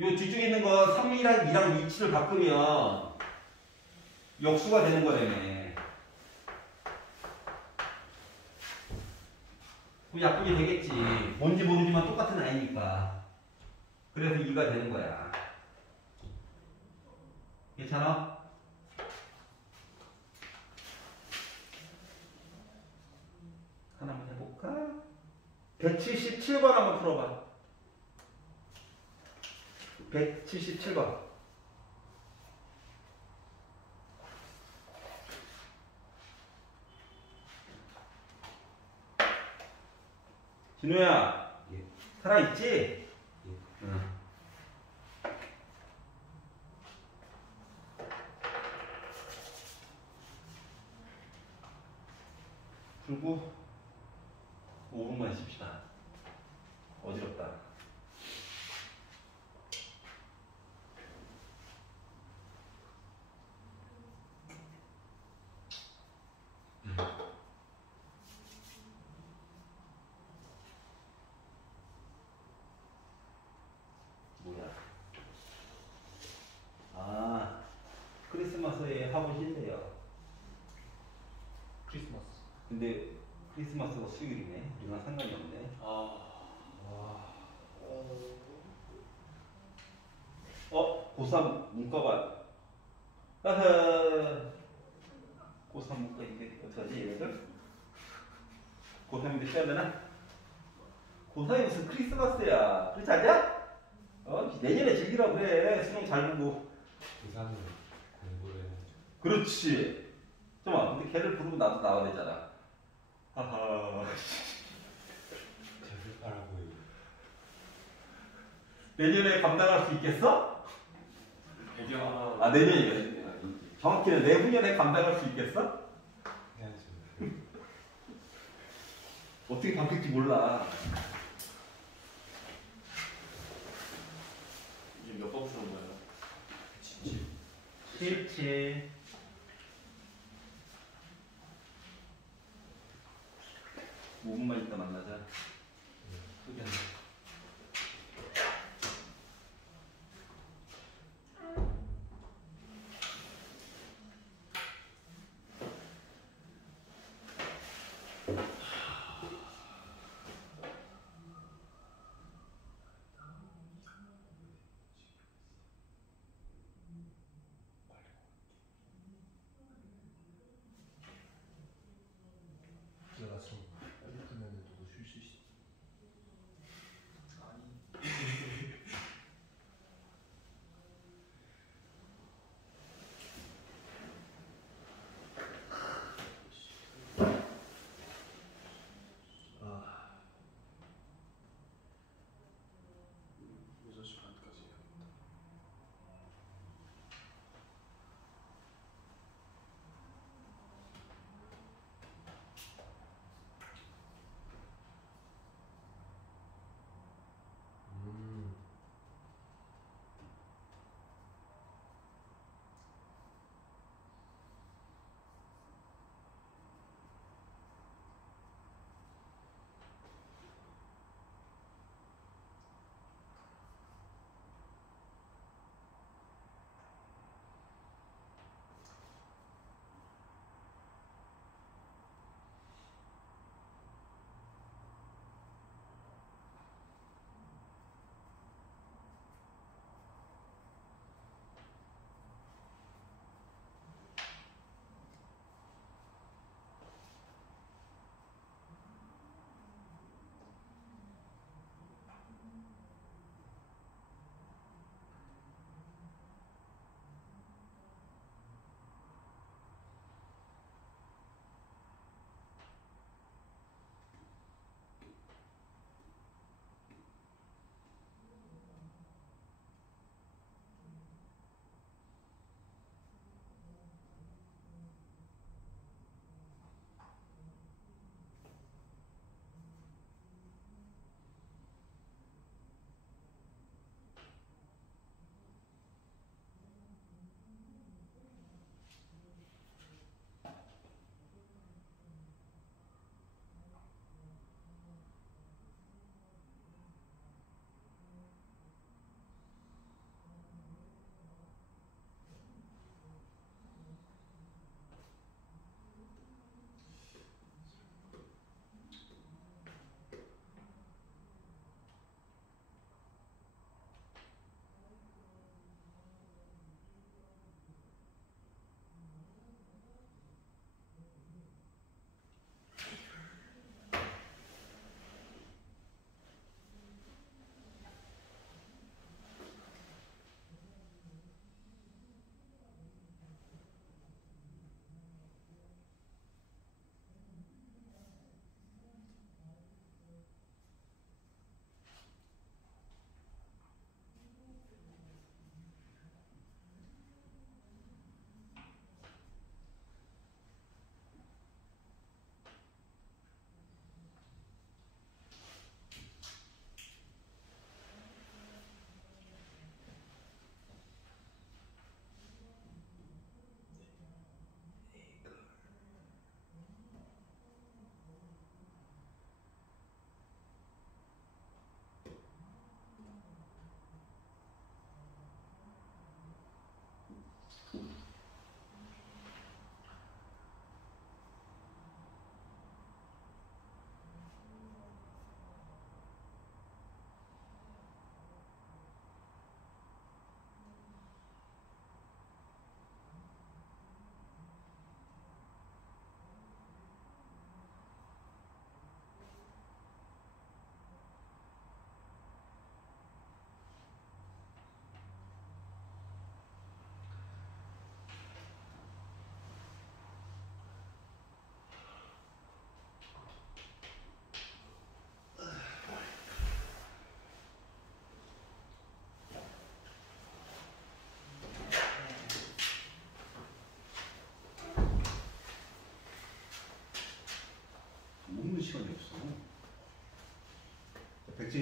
요 뒤쪽에 있는 거 3이랑 2랑 위치를 바꾸면 역수가 되는 거라네. 약분이 되겠지. 뭔지 모르지만 똑같은 아이니까. 그래서 2가 되는 거야. 괜찮아? 하나만 해볼까? 177번 한번 풀어봐. 177번. 진우야, 살아있지? 응. 풀고 5분만 쉽시다. 어지럽다. 뭐야? 크리스마스에 하고 싶네요. 크리스마스. 근데 크리스마스가 수요일이네. 우리랑 상관이 없네. 고3 문과반. 고3 문과 이게 어떡하지 얘네들? 고3인데 쉬어야 되나? 고3이 무슨 크리스마스야. 그렇지 않냐? 내년에 즐기라고 그래. 수능 잘 보고. 부산은 공부를 해야죠. 그렇지. 잠깐만, 근데 걔를 부르고 나도 나와야 되잖아. 하하. 저를 바라보고 내년에 감당할 수 있겠어? 배경 내년이래. 정확히는 내후년에 감당할 수 있겠어? 해야죠. 어떻게 바뀔지 몰라. 이게 몇 번 푸는 거예요? 17. 오 5분만 있다 만나자. 소개한다.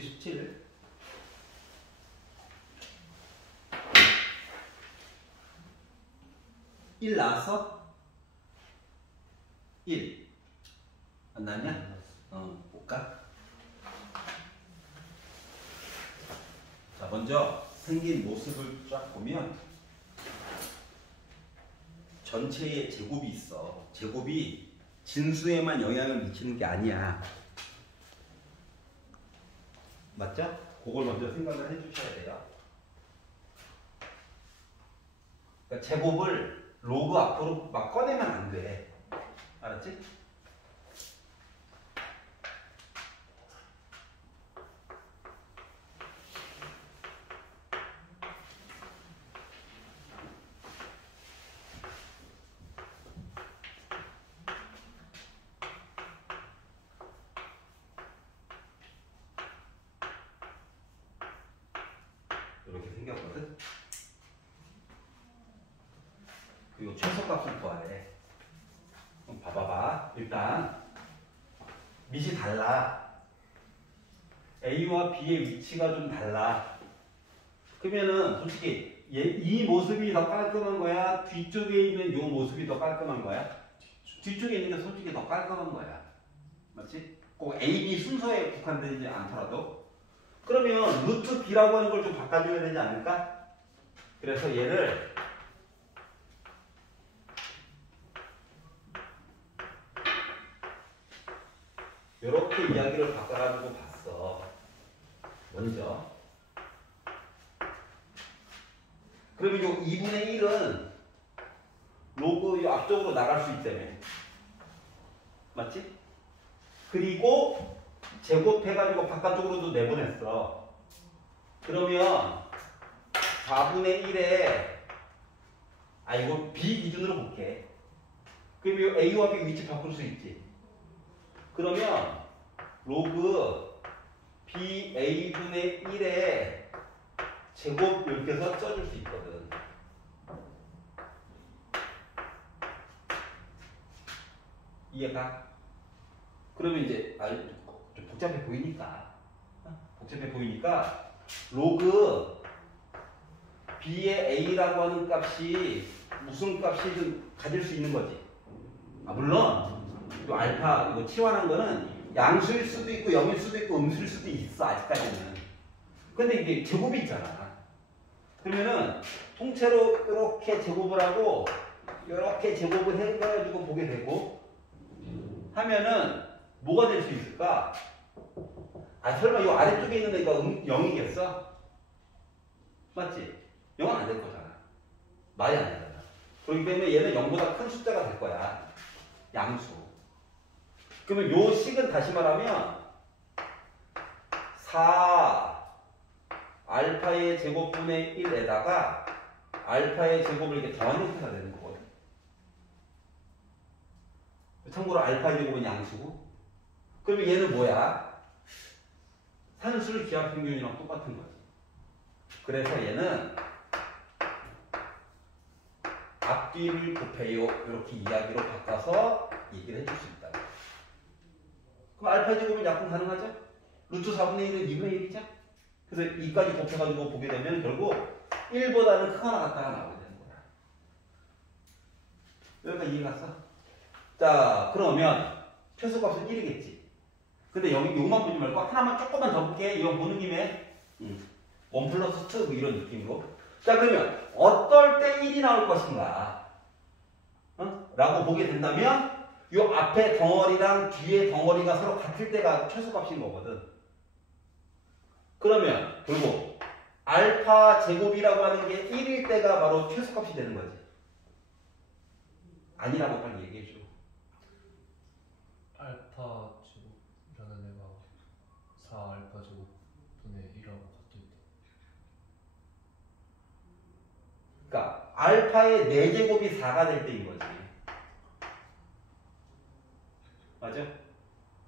177. 1 나왔어? 1 안 나왔냐? 볼까? 자, 먼저 생긴 모습을 쫙 보면 전체에 제곱이 있어. 제곱이 진수에만 영향을 미치는 게 아니야. 맞죠? 그걸 먼저 생각을 해주셔야 돼요. 그러니까 제곱을 로그 앞으로 막 꺼내면 안 돼. 알았지? 이렇게 생겼거든? 그리고 최소값을 구하래. 그럼 봐봐봐. 일단 밑이 달라. A와 B의 위치가 좀 달라. 그러면은 솔직히 이 모습이 더 깔끔한 거야? 뒤쪽에 있는 이 모습이 더 깔끔한 거야? 뒤쪽에 있는 게 솔직히 더 깔끔한 거야. 맞지? 꼭 A, B 순서에 국한되지 않더라도. 그러면 루트 B라고 하는 걸 좀 바꿔줘야 되지 않을까? 그래서 얘를 이렇게 이야기를 바꿔가지고 봤어. 먼저. 그러면 요 2분의 1은 로그 요 앞쪽으로 나갈 수 있다며. 맞지? 그리고 제곱해가지고 바깥쪽으로도 내보냈어. 그러면 4분의 1에 이거 B 기준으로 볼게. 그럼 요 A와 B 위치 바꿀 수 있지. 그러면 로그 BA분의 1에 제곱 이렇게 해서 써줄 수 있거든. 이해가? 그러면 이제 좀 복잡해 보이니까 로그 B의 A라고 하는 값이 무슨 값이든 가질 수 있는 거지. 물론 이 알파 이거 치환한 거는 양수일 수도 있고 0일 수도 있고 음수일 수도 있어 아직까지는. 근데 이게 제곱이 있잖아. 그러면은 통째로 이렇게 제곱을 하고 이렇게 제곱을 해가지고 보게 되고 하면은 뭐가 될 수 있을까? 설마 이 아래쪽에 있는 애가 0이겠어? 맞지? 0은 안 될 거잖아. 말이 안 되잖아. 그렇기 때문에 얘는 0보다 큰 숫자가 될 거야. 양수. 그러면 요 식은 다시 말하면 4 알파의 제곱분의 1에다가 알파의 제곱을 이렇게 더한 형태가 되는 거거든. 참고로 알파의 제곱은 양수고. 그러면 얘는 뭐야? 산술 기하 평균이랑 똑같은 거지. 그래서 얘는 앞뒤를 곱해요. 이렇게 이야기로 바꿔서 얘기를 해줄 수 있다. 그럼 알파 제곱은 약분 가능하죠? 루트 4분의 1은 2분의 1이죠? 그래서 2까지 곱해가지고 보게 되면 결국 1보다는 크거나 같다가 나오게 되는 거야. 여기까지 이해 갔어? 자, 그러면 최소값은 1이겠지. 근데 여기 요만 보지 말고 하나만 조금만 더 볼게. 이거 보는 김에 1 플러스 2 뭐 이런 느낌으로. 자, 그러면 어떨 때 1이 나올 것인가? 라고 보게 된다면 요 앞에 덩어리랑 뒤에 덩어리가 서로 같을 때가 최소값인 거거든. 그러면 결국 알파 제곱이라고 하는 게 1일 때가 바로 최소값이 되는 거지. 아니라고 빨리 얘기해줘. 알파 제곱이라는 애가 4 알파 제곱분의 1하고 같을 때. 그러니까 알파의 4제곱이 4가 될 때인 거지. 맞아?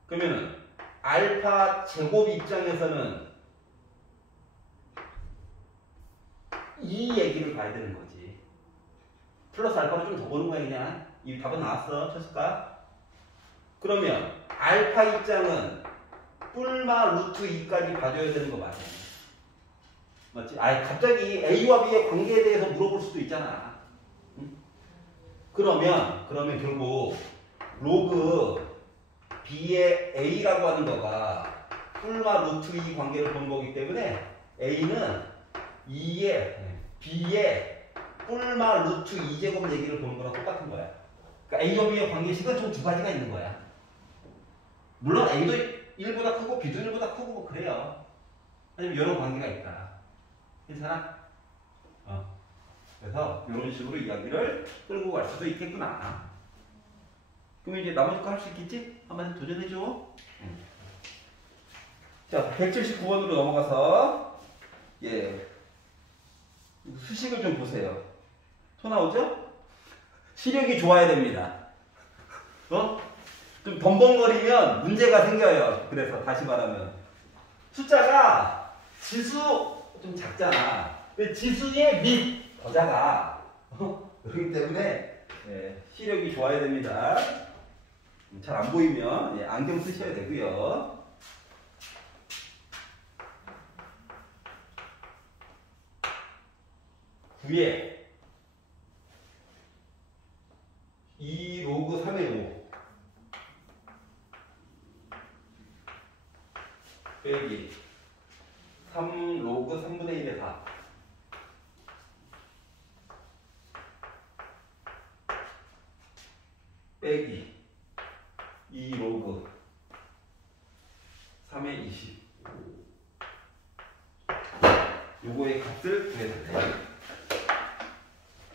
그러면은 알파 제곱 입장에서는 이 얘기를 봐야 되는 거지. 플러스 알파로 좀 더 보는 거야 그냥. 이 답은 나왔어. 최소값. 그러면 알파 입장은 뿔마 루트 2까지 봐줘야 되는 거 맞아. 맞지? 아, 갑자기 A와 B의 관계에 대해서 물어볼 수도 있잖아. 응? 그러면 결국 로그 B의 A라고 하는 거가 뿔마 루트 2 관계를 보는 거기 때문에 A는 2의 B의 뿔마 루트 2제곱 얘기를 보는 거랑 똑같은 거야. 그러니까 A와 B의 관계식은 총 두 가지가 있는 거야. 물론 A도 1보다 크고 B도 1보다 크고 뭐 그래요. 아니면 이런 관계가 있다. 괜찮아? 그래서 이런 식으로 이야기를 끌고 갈 수도 있겠구나. 그럼 이제 나머지 거 할 수 있겠지? 한번 도전해줘. 자, 179번으로 넘어가서 예 수식을 좀 보세요. 토 나오죠? 시력이 좋아야 됩니다. 좀 벙벙거리면 문제가 생겨요. 그래서 다시 말하면 숫자가 지수 좀 작잖아. 근데 지수의 밑 더 작아. 그렇기 때문에 시력이 좋아야 됩니다. 잘 안 보이면 안경 쓰셔야 되고요. 위에 2 로그 3의 5 빼기 3 로그 3분의 1의 4 빼기 2 로그 3의 20 요거의 값을 구해야 돼.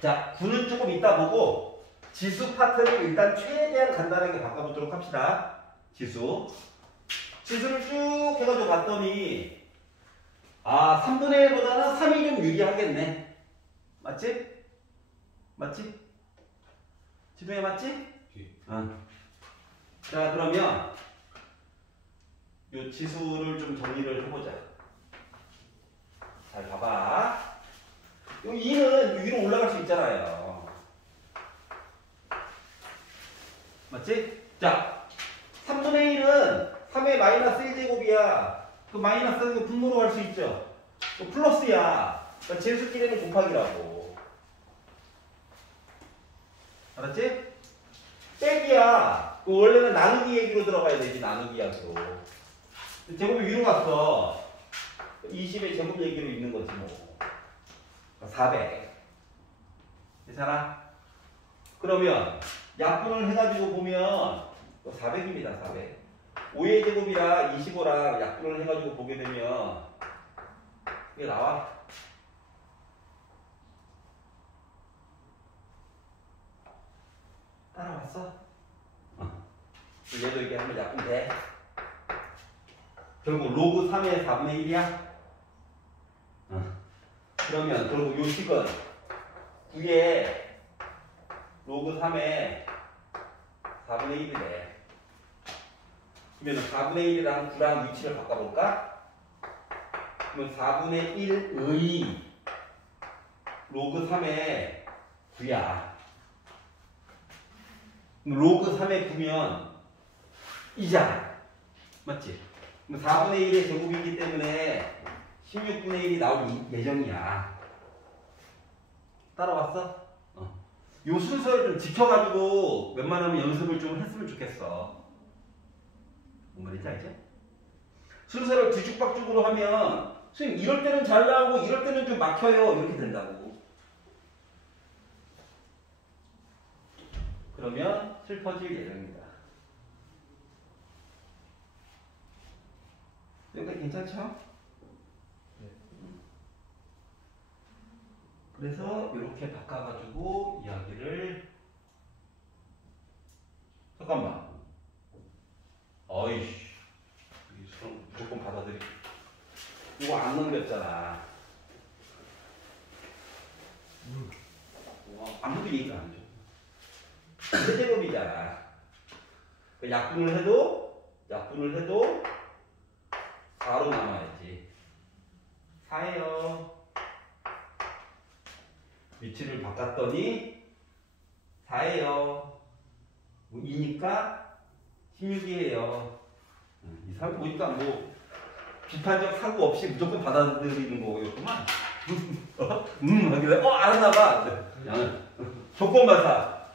자, 9는 조금 이따 보고 지수 파트를 일단 최대한 간단하게 바꿔보도록 합시다. 지수를 쭉 해가지고 봤더니 3분의 1보다는 3이 좀 유리하겠네. 맞지? 지도에 맞지? 자, 그러면 요 지수를 좀 정리를 해보자. 잘 봐봐. 요 2는 위로 올라갈 수 있잖아요. 맞지? 자, 3분의 1은 3의 마이너스 1제곱이야. 그 마이너스는 분모로 할 수 있죠. 그 플러스야. 그러니까 제수끼리는 곱하기라고. 알았지? 빼기야. 그 원래는 나누기 얘기로 들어가야 되지. 나누기 약으로. 제곱이 위로 갔어. 20의 제곱 얘기로 있는 거지 뭐. 400. 괜찮아? 그러면 약분을 해가지고 보면 400입니다. 400. 5의 제곱이랑 25랑 약분을 해가지고 보게 되면 이게 나와. 따라왔어? 얘도 이렇게 하면 약분 돼. 결국 로그 3의 4분의 1이야? 그러면 결국 요 식은 9의 로그 3의 4분의 1이래. 그러면 4분의 1이랑 9랑 위치를 바꿔볼까? 그러면 4분의 1의 로그 3의 9야. 로그 3의 9면 이잖아. 맞지? 그럼 4분의 1의 제곱이기 때문에 16분의 1이 나올 예정이야. 따라왔어? 요 순서를 좀 지켜가지고 웬만하면 연습을 좀 했으면 좋겠어. 뭔 말인지 알지? 순서를 뒤죽박죽으로 하면 선생님 이럴 때는 잘 나오고 이럴 때는 좀 막혀요. 이렇게 된다고. 그러면 슬퍼질 예정입니다. 여기까지 괜찮죠? 그래서 이렇게 바꿔가지고 이야기를 잠깐만. 어이씨, 이 수능 무조건 받아들이. 이거 안 넘겼잖아. 아무도 얘기가 안 줘. 세제곱이잖아. 약분을 해도 4로 남아야지. 4예요. 위치를 바꿨더니 4예요. 2니까 16이에요. 이 잘 보니까 뭐 비판적 사고 없이 무조건 받아들이는 거였구만. 하길래 알았나 봐. 양은 조건마사.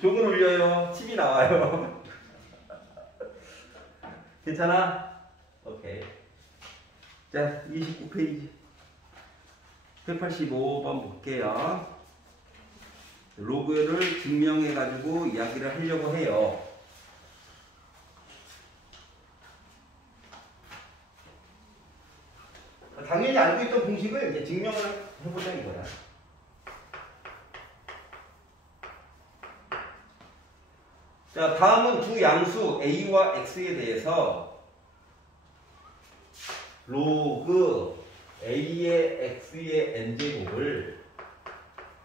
조건 올려요. 칩이 나와요. 괜찮아? 오케이. 자, 29페이지. 185번 볼게요. 로그를 증명해가지고 이야기를 하려고 해요. 당연히 알고 있던 공식을 이제 증명을 해보자 이거야. 자, 다음은 두 양수 a와 x에 대해서 로그 a의 x의 n제곱을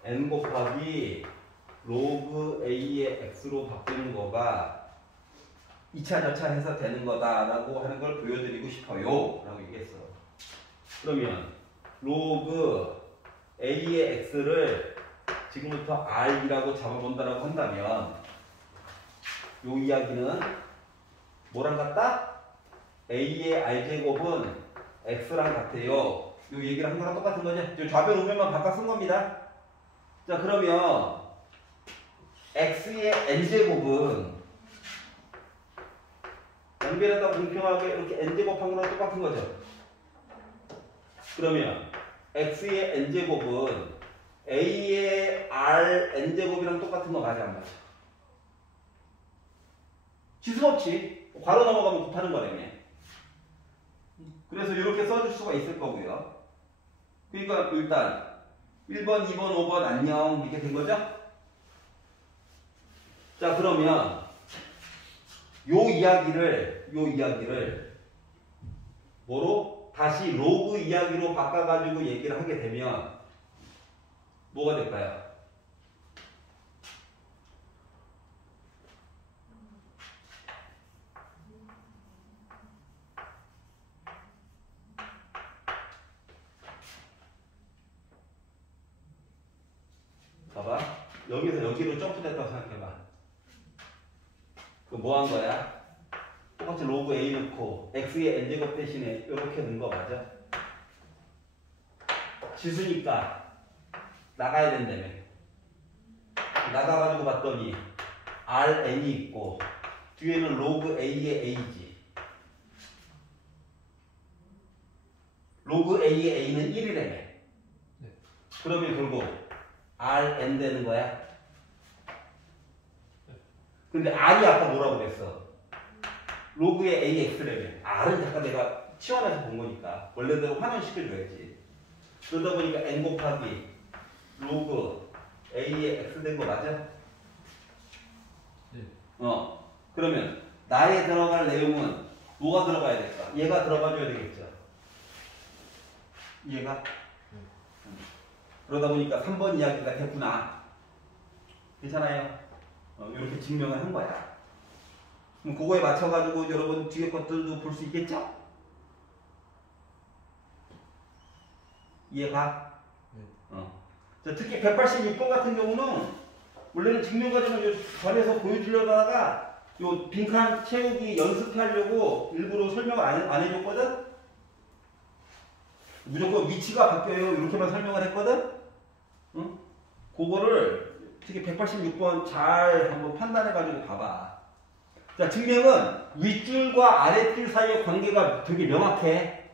n 곱하기 로그 a의 x로 바꾸는 거가 2차 절차해서 되는 거다라고 하는 걸 보여드리고 싶어요 라고 얘기했어. 그러면 로그 a의 x를 지금부터 r이라고 잡아본다라고 한다면 요 이야기는 뭐랑 같다? a의 r제곱은 x랑 같아요. 요 얘기를 한 거랑 똑같은 거죠? 요 좌변 우변만 바꿔 쓴 겁니다. 자, 그러면 x의 n제곱은 양변에다 공평하게 이렇게 n제곱한 거랑 똑같은 거죠? 그러면 x의 n제곱은 a의 r n제곱이랑 똑같은 거 맞아 안 맞아? 지수 없지. 괄호 넘어가면 곱하는 거라며. 그래서 이렇게 써줄 수가 있을 거고요. 그러니까 일단 1번, 2번, 5번 안녕 이렇게 된 거죠? 자, 그러면 요 이야기를 뭐로? 다시 로그 이야기로 바꿔가지고 얘기를 하게 되면 뭐가 될까요? 봐봐. 여기서 여기로 점프됐다고 생각해봐. 그 뭐 한 거야? 똑같이 로그 a 넣고 x의 n제곱 대신에 이렇게 넣은 거 맞아? 지수니까 나가야 된다며. 나가가지고 봤더니 rn이 있고 뒤에는 로그 a의 a지. 로그 a의 a는 1이라며. 네. 그러면 결국 rn 되는 거야. 근데 r이 아까 뭐라고 그랬어? 로그의 ax라며. r은 잠깐 내가 치환해서 본 거니까 원래대로 환원시켜줘야지. 그러다 보니까 n 곱하기 로그 a의 x 된 거 맞아? 네. 그러면 나에 들어갈 내용은 뭐가 들어가야 될까? 얘가 들어가줘야 되겠죠. 얘가? 그러다 보니까 3번 이야기가 됐구나. 괜찮아요? 이렇게 증명을 한 거야. 그럼 그거에 맞춰가지고 여러분 뒤에 것들도 볼 수 있겠죠? 이해가? 네. 자, 특히 186번 같은 경우는 원래는 증명 과정을 전에서 보여주려다가 요 빈칸 채우기 연습하려고 일부러 설명을 안 해줬거든? 무조건 위치가 바뀌어요. 이렇게만 설명을 했거든? 응? 그거를 특히 186번 잘 한번 판단해가지고 봐봐. 자, 증명은 윗줄과 아랫줄 사이의 관계가 되게 명확해.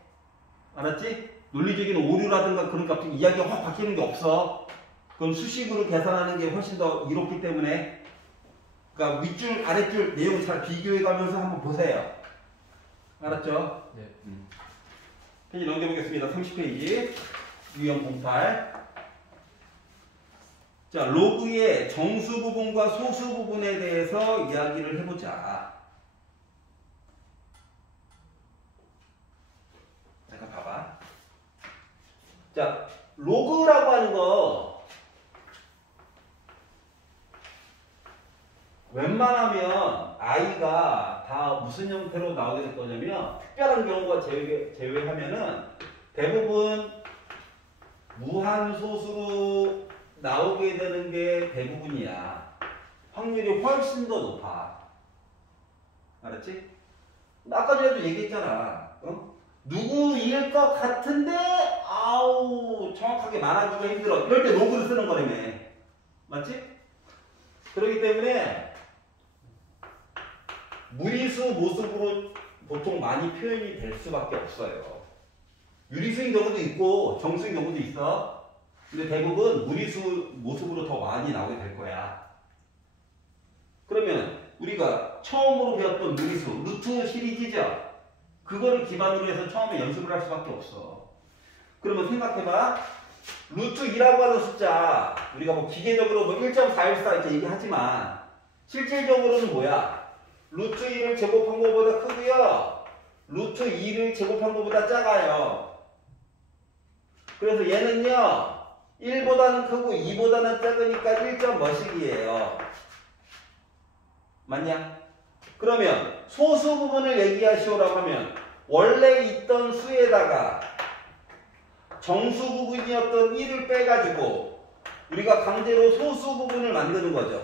알았지? 논리적인 오류라든가 그런 값 이야기가 확 바뀌는 게 없어. 그건 수식으로 계산하는 게 훨씬 더 이롭기 때문에. 그러니까 윗줄, 아랫줄 내용 잘 비교해 가면서 한번 보세요. 알았죠? 네. 페이지 넘겨보겠습니다. 30페이지. 유형 08. 자, 로그의 정수 부분과 소수 부분에 대해서 이야기를 해보자. 잠깐 봐봐. 자, 로그라고 하는 거 웬만하면 i가 다 무슨 형태로 나오게 될 거냐면 특별한 경우가 제외하면은 대부분 무한소수로 나오게 되는 게 대부분이야. 확률이 훨씬 더 높아. 알았지? 아까 전에도 얘기했잖아. 어? 누구일 것 같은데 아우 정확하게 말하기가 힘들어. 이럴 때 로그를 쓰는 거라며. 맞지? 그렇기 때문에 무리수 모습으로 보통 많이 표현이 될 수밖에 없어요. 유리수인 경우도 있고 정수인 경우도 있어. 근데 대부분 무리수 모습으로 더 많이 나오게 될 거야. 그러면 우리가 처음으로 배웠던 무리수 루트 시리즈죠. 그거를 기반으로 해서 처음에 연습을 할 수밖에 없어. 그러면 생각해봐. 루트 2라고 하는 숫자 우리가 뭐 기계적으로 뭐 1.414 이렇게 얘기하지만 실질적으로는 뭐야? 루트 1을 제곱한 것보다 크고요. 루트 2를 제곱한 것보다 작아요. 그래서 얘는요 1보다는 크고 2보다는 작으니까 1점 뭐씩이에요. 맞냐? 그러면 소수 부분을 얘기하시오라고 하면 원래 있던 수에다가 정수 부분이었던 1을 빼가지고 우리가 강제로 소수 부분을 만드는 거죠.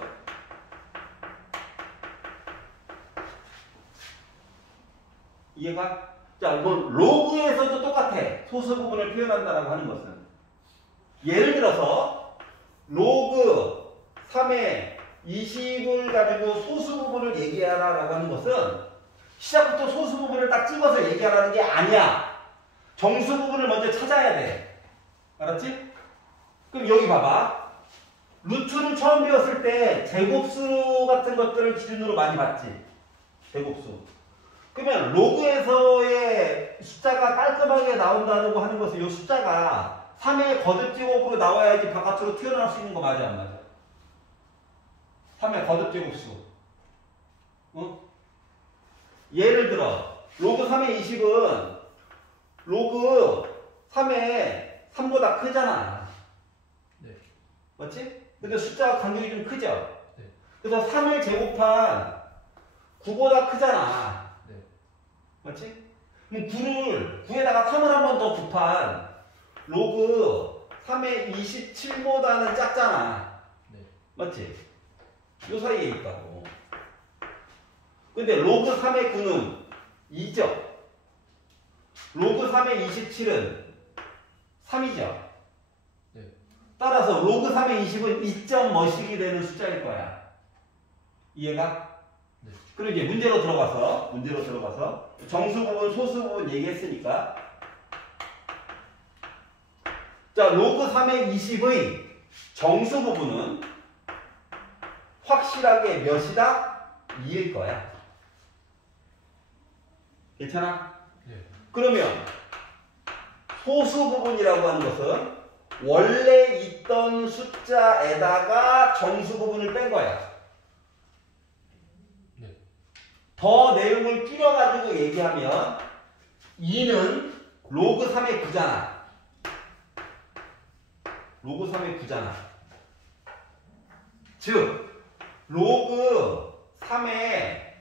이해가? 자, 뭐 로그에서도 똑같아. 소수 부분을 표현한다라고 하는 것은. 예를 들어서 로그 3의 20을 가지고 소수 부분을 얘기하라라고 하는 것은 시작부터 소수 부분을 딱 찍어서 얘기하라는 게 아니야. 정수 부분을 먼저 찾아야 돼. 알았지? 그럼 여기 봐봐. 루트를 처음 배웠을 때 제곱수 같은 것들을 기준으로 많이 봤지. 제곱수. 그러면 로그에서의 숫자가 깔끔하게 나온다고 하는 것은 이 숫자가 3의 거듭제곱으로 나와야지 바깥으로 튀어나올 수 있는 거 맞아 안 맞아? 3의 거듭제곱수. 어? 예를 들어 로그 3의 20은 로그 3의 3보다 크잖아. 네. 맞지? 근데 숫자 간격이 좀 크죠? 네. 그래서 3을 제곱한 9보다 크잖아. 네. 맞지? 그럼 9에다가 3을 한 번 더 곱한 로그 3의 27보다는 작잖아. 네. 맞지? 요 사이에 있다고. 근데 로그 3의 9는 2죠. 로그 3의 27은 3이죠. 네. 따라서 로그 3의 20은 2점 뭐씩이 되는 숫자일 거야. 이해가? 네. 그리고 이제 문제로 들어가서 정수 부분, 소수 부분 얘기했으니까 자, 로그 3의 20의 정수 부분은 확실하게 몇이다? 2일 거야. 괜찮아? 네. 그러면 소수 부분이라고 하는 것은 원래 있던 숫자에다가 정수 부분을 뺀 거야. 네. 더 내용을 줄여가지고 얘기하면 2는 로그 3의 9잖아. 로그 3의 9잖아. 즉 로그 3의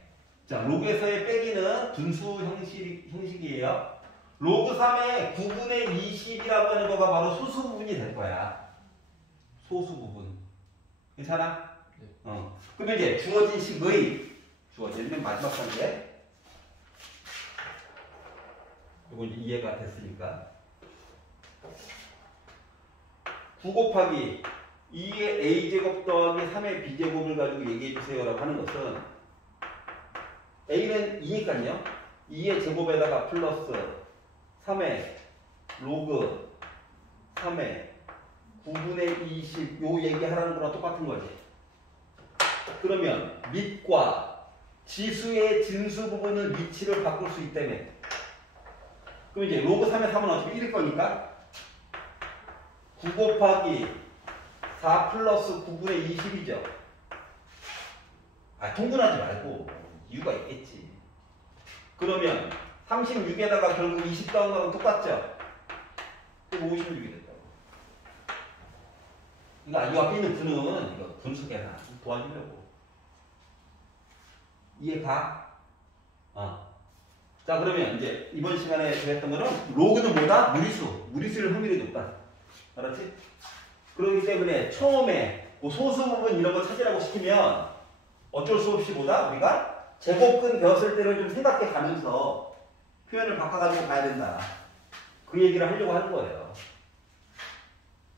자, 로그에서의 빼기는 분수 형식이에요. 로그 3의 9분의 20이라고 하는 거가 바로 소수 부분이 될 거야. 소수 부분. 괜찮아? 네. 그러면 이제 주어진 식의 주어지는 마지막 단계. 이거 이제 이해가 됐으니까. 9 곱하기 2의 a제곱 더하기 3의 b제곱을 가지고 얘기해 주세요라고 하는 것은 a는 2니까요. 2의 제곱에다가 플러스 3의 로그 3의 9분의 20 요 얘기하라는 거랑 똑같은 거지. 그러면 밑과 지수의 진수 부분은 위치를 바꿀 수 있다며. 그럼 이제 로그 3의 3은 어차피 1일 거니까 9 곱하기 4 플러스 9분의 20이죠. 통분하지 말고 이유가 있겠지. 그러면 36에다가 결국 20 더한 거랑 똑같죠? 그럼 56이 됐다고. 그러니까 이 앞에 있는 분은 이거 분수계산 도와주려고. 이해가? 자, 그러면 이제 이번 시간에 배웠던 거는 로그는 뭐다? 무리수일 확률이 높다. 알았지? 그렇기 때문에 처음에 뭐 소수 부분 이런 거 찾으라고 시키면 어쩔 수 없이 뭐다? 우리가 제곱근 배웠을 때를 좀 생각해 가면서 표현을 바꿔가지고 가야 된다. 그 얘기를 하려고 하는 거예요.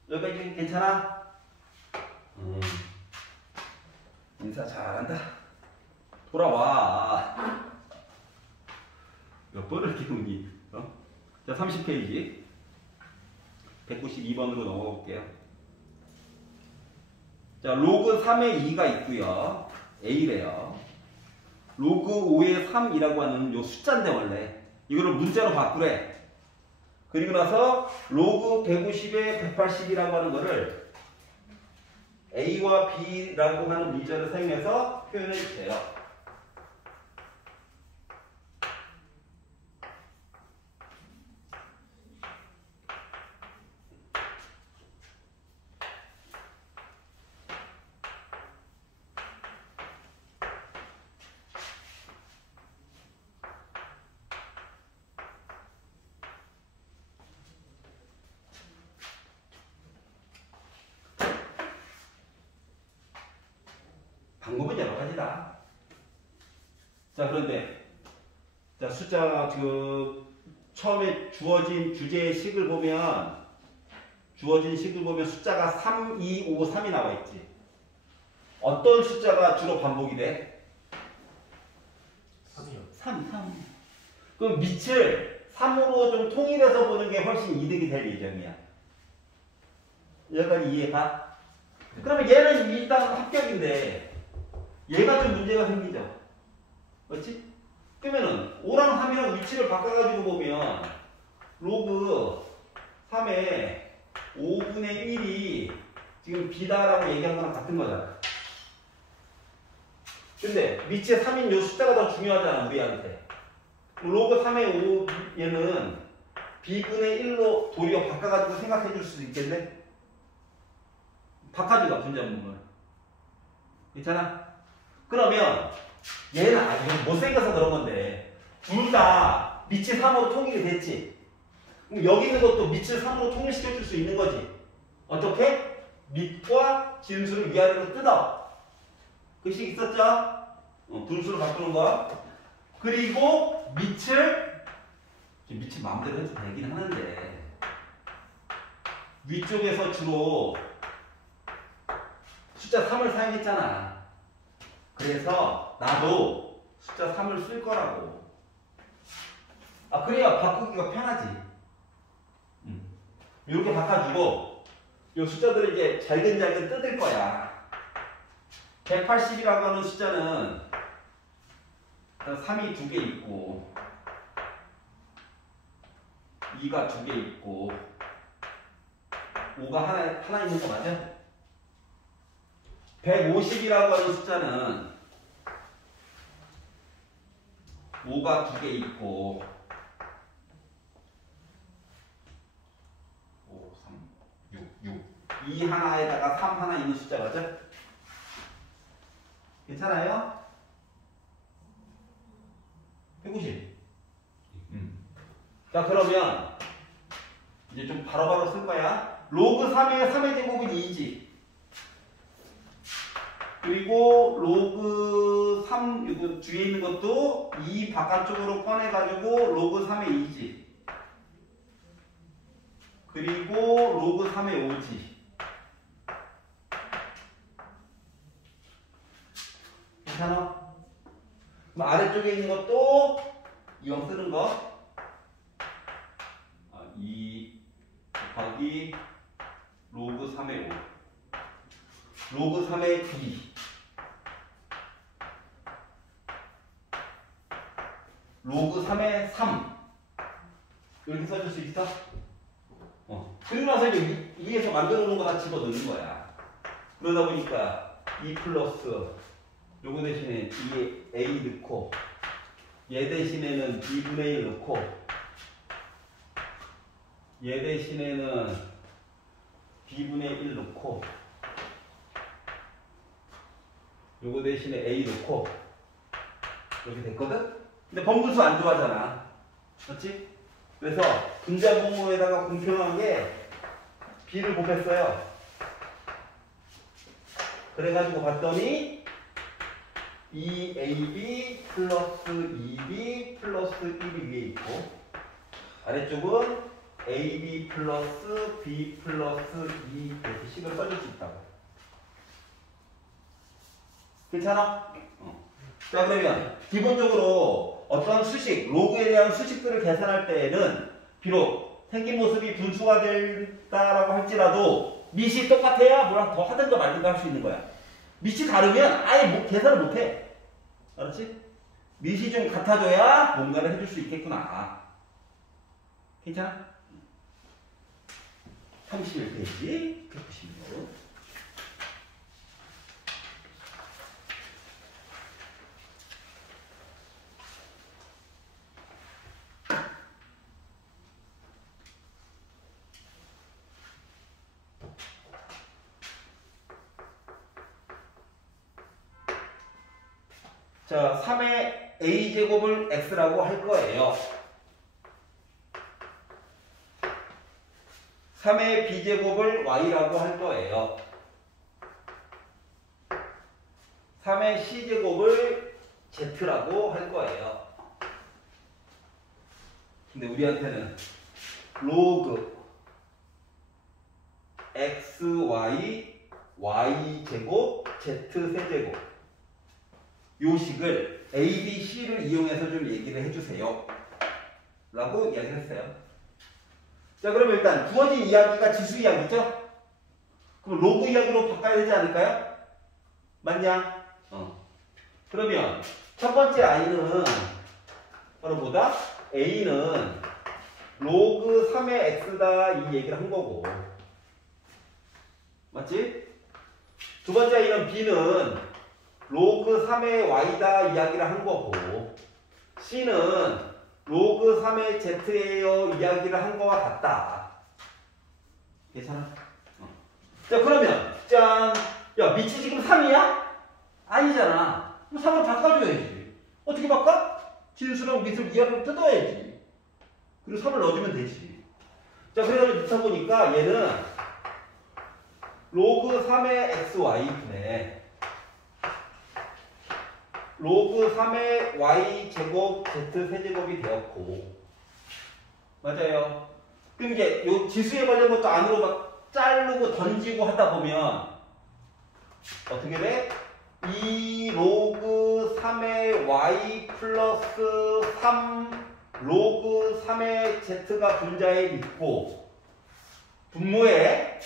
여기까지 괜찮아? 인사 잘한다. 돌아와. 몇 번을 기운이? 자, 30페이지. 192번으로 넘어가 볼게요. 자, 로그 3의 2가 있고요. A래요. 로그 5의 3이라고 하는 요 숫자인데 원래 이거를 문자로 바꾸래. 그리고 나서 로그 150의 180이라고 하는 거를 A와 B라고 하는 문자를 사용해서 표현해 주세요. 방법은 여러 가지다. 자, 그런데 자, 숫자 처음에 주어진 주제의 식을 보면 숫자가 3, 2, 5, 3이 나와 있지. 어떤 숫자가 주로 반복이 돼? 3이요. 3. 그럼 밑을 3으로 좀 통일해서 보는 게 훨씬 이득이 될 예정이야. 여기까지 이해가? 그러면 얘는 일단 합격인데 얘가 좀 문제가 생기죠. 그렇지? 그러면은 5랑 3이랑 위치를 바꿔가지고 보면 로그 3의 5분의 1이 지금 B다라고 얘기한 거랑 같은 거잖아. 근데 위치에 3인 요 숫자가 더 중요하잖아, 우리한테. 로그 3의 5 얘는 B분의 1로 도리어 바꿔가지고 생각해 줄 수 있겠네? 바꿔줘봐, 분자문을. 괜찮아? 그러면 얘는 아주 못생겨서 그런 건데 둘 다 밑이 3으로 통일이 됐지. 그럼 여기 있는 것도 밑을 3으로 통일시켜 줄 수 있는 거지. 어떻게? 밑과 진수를 위아래로 뜯어. 그 식 있었죠? 분수로 바꾸는 거. 그리고 밑을 마음대로 해도 되긴 하는데 위쪽에서 주로 숫자 3을 사용했잖아. 그래서 나도 숫자 3을 쓸 거라고. 그래야 바꾸기가 편하지. 이렇게 바꿔주고 이 숫자들을 이제 잘근잘근 뜯을 거야. 180이라고 하는 숫자는 3이 2개 있고 2가 2개 있고 5가 하나 있는 거 맞아? 150이라고 하는 숫자는 5가 2개 있고 5, 3, 6 2 하나에다가 3 하나 있는 숫자 맞아? 괜찮아요? 150. 자, 그러면 이제 좀 바로바로 쓸 거야. 로그 3의 3의 제곱은 2지. 그리고 로그 3 이거 뒤에 있는 것도 2 바깥쪽으로 꺼내가지고 로그 3의 2지. 그리고 로그 3의 5지. 괜찮아? 그럼 아래쪽에 있는 것도 이왕 쓰는 거 2 곱하기 로그 3의 5 로그 3의 2 로그 3의 3 이렇게 써줄 수 있어? 그리고 나서 이제 위에서 만들어 놓은 거 다 집어 넣는 거야. 그러다 보니까 2 플러스 요거 대신에 2에 A 넣고 얘 대신에는 B분의 1 넣고 얘 대신에는 B분의 1 넣고 요거 대신에 A 넣고 이렇게 됐거든? 근데 번분수 안 좋아하잖아. 그렇지? 그래서 분자분모에다가 공평하게 B를 곱했어요. 그래가지고 봤더니 2ab 플러스 2b 플러스 1이 위에 있고 아래쪽은 ab 플러스 b 플러스 2 이렇게 식을 써줄 수 있다고. 괜찮아? 자 그러면 기본적으로 어떤 수식, 로그에 대한 수식들을 계산할 때에는 비록 생긴 모습이 분수가 된다라고 할지라도 밑이 똑같아야 뭐라 더 하든가 말든가 할 수 있는 거야. 밑이 다르면 아예 계산을 못해. 알았지? 밑이 좀 같아져야 뭔가를 해줄 수 있겠구나. 괜찮아? 31페이지 196. 자, 3의 a제곱을 x라고 할 거예요. 3의 b제곱을 y라고 할 거예요. 3의 c제곱을 z라고 할 거예요. 근데 우리한테는 로그 xy y제곱 z세제곱 요 식을 A, B, C를 이용해서 좀 얘기를 해주세요. 라고 이야기를 했어요. 자, 그러면 일단 주어진 이야기가 지수 이야기죠? 그럼 로그 이야기로 바꿔야 되지 않을까요? 맞냐? 그러면 첫 번째 I는 바로 뭐다? A는 로그 3의 X다 이 얘기를 한 거고. 맞지? 두 번째 A는 B는 로그 3의 y다 이야기를 한 거고 C는 로그 3의 z예요 이야기를 한 거와 같다. 괜찮아? 자 그러면 짠! 야 밑이 지금 3이야? 아니잖아. 그럼 3을 바꿔줘야지. 어떻게 바꿔? 진수랑 밑을 위아래로 뜯어야지. 그리고 3을 넣어주면 되지. 자 그래서 밑에 보니까 얘는 로그 3의 xy분의 로그 3의 y제곱 z세제곱이 되었고 맞아요. 그럼 이제 요 지수에 관련 것도 안으로 막 자르고 던지고 하다 보면 어떻게 돼? 2 로그 3의 y 플러스 3 로그 3의 z가 분자에 있고 분모에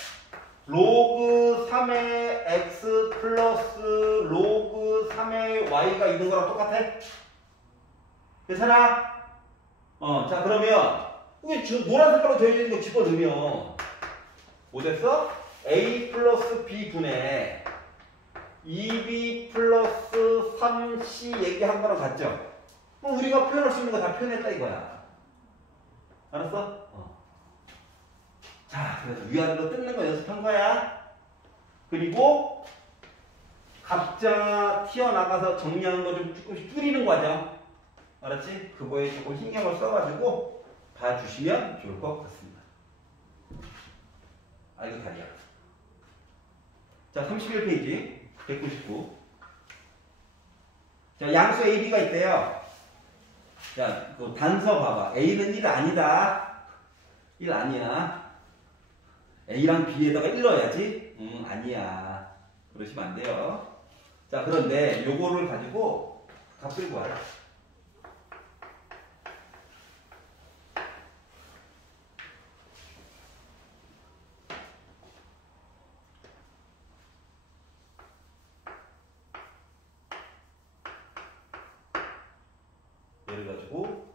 로그 3의 x 플러스 로그 3의 y가 있는 거랑 똑같아? 괜찮아? 자 그러면 노란 색깔로 되어 있는 거 집어넣으면 뭐 됐어? a 플러스 b 분의 2b 플러스 3c 얘기한 거랑 같죠? 그럼 우리가 표현할 수 있는 거 다 표현했다 이거야. 알았어? 자, 그래서 위아래로 뜯는 거 연습한 거야. 그리고 각자 튀어나가서 정리하는 거 좀 조금씩 줄이는 과정. 알았지? 그거에 조금 신경을 써가지고 봐주시면 좋을 것 같습니다. 아이고 다리야. 자, 31페이지 199. 자, 양수 A, B가 있대요. 자, 그 단서 봐봐. A는 1 아니다. 1 아니야. A랑 B에다가 1 넣어야지? 아니야. 그러시면 안 돼요. 자, 그런데 요거를 가지고 값을 구하라. 얘를 가지고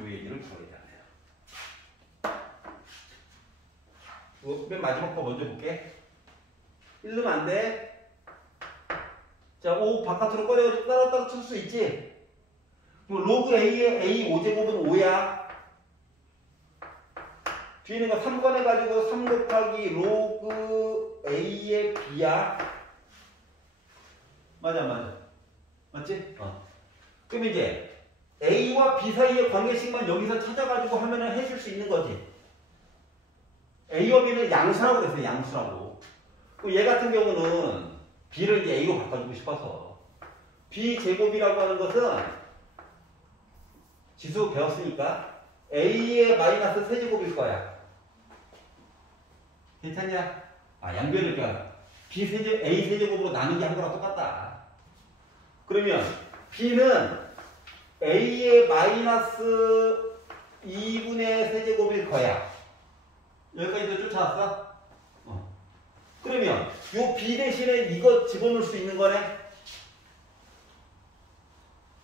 요 얘기를 구해야 돼요. 맨 마지막 거 먼저 볼게. 1 넣으면 안 돼. 자, 5 바깥으로 꺼내가지고 따로따로 칠 수 있지? 그럼 로그 A의 A 5제곱은 5야. 뒤에 있는 거 3 꺼내가지고 3 곱하기 로그 A의 B야. 맞아. 맞지? 그럼 이제 A와 B 사이의 관계식만 여기서 찾아가지고 하면은 해줄 수 있는 거지. A와 B는 양수라고 그랬어요. 양수라고. 그럼 얘 같은 경우는 B를 이제 A로 바꿔주고 싶어서 B 제곱이라고 하는 것은 지수 배웠으니까 A의 마이너스 세제곱일 거야. 괜찮냐? 양변을까 B 세제 A 세제곱으로 나누기 한 거랑 똑같다. 그러면 B는 A의 마이너스 2분의 세제곱일 거야. 여기까지도 쫓아왔어? 그러면 요 B 대신에 이거 집어넣을 수 있는 거네?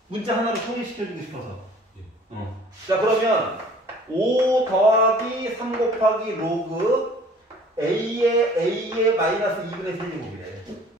문자 하나로 통일시켜주고 싶어서. 예. 자, 그러면 5 더하기 3 곱하기 로그 A의 마이너스 2분의 세제곱이래.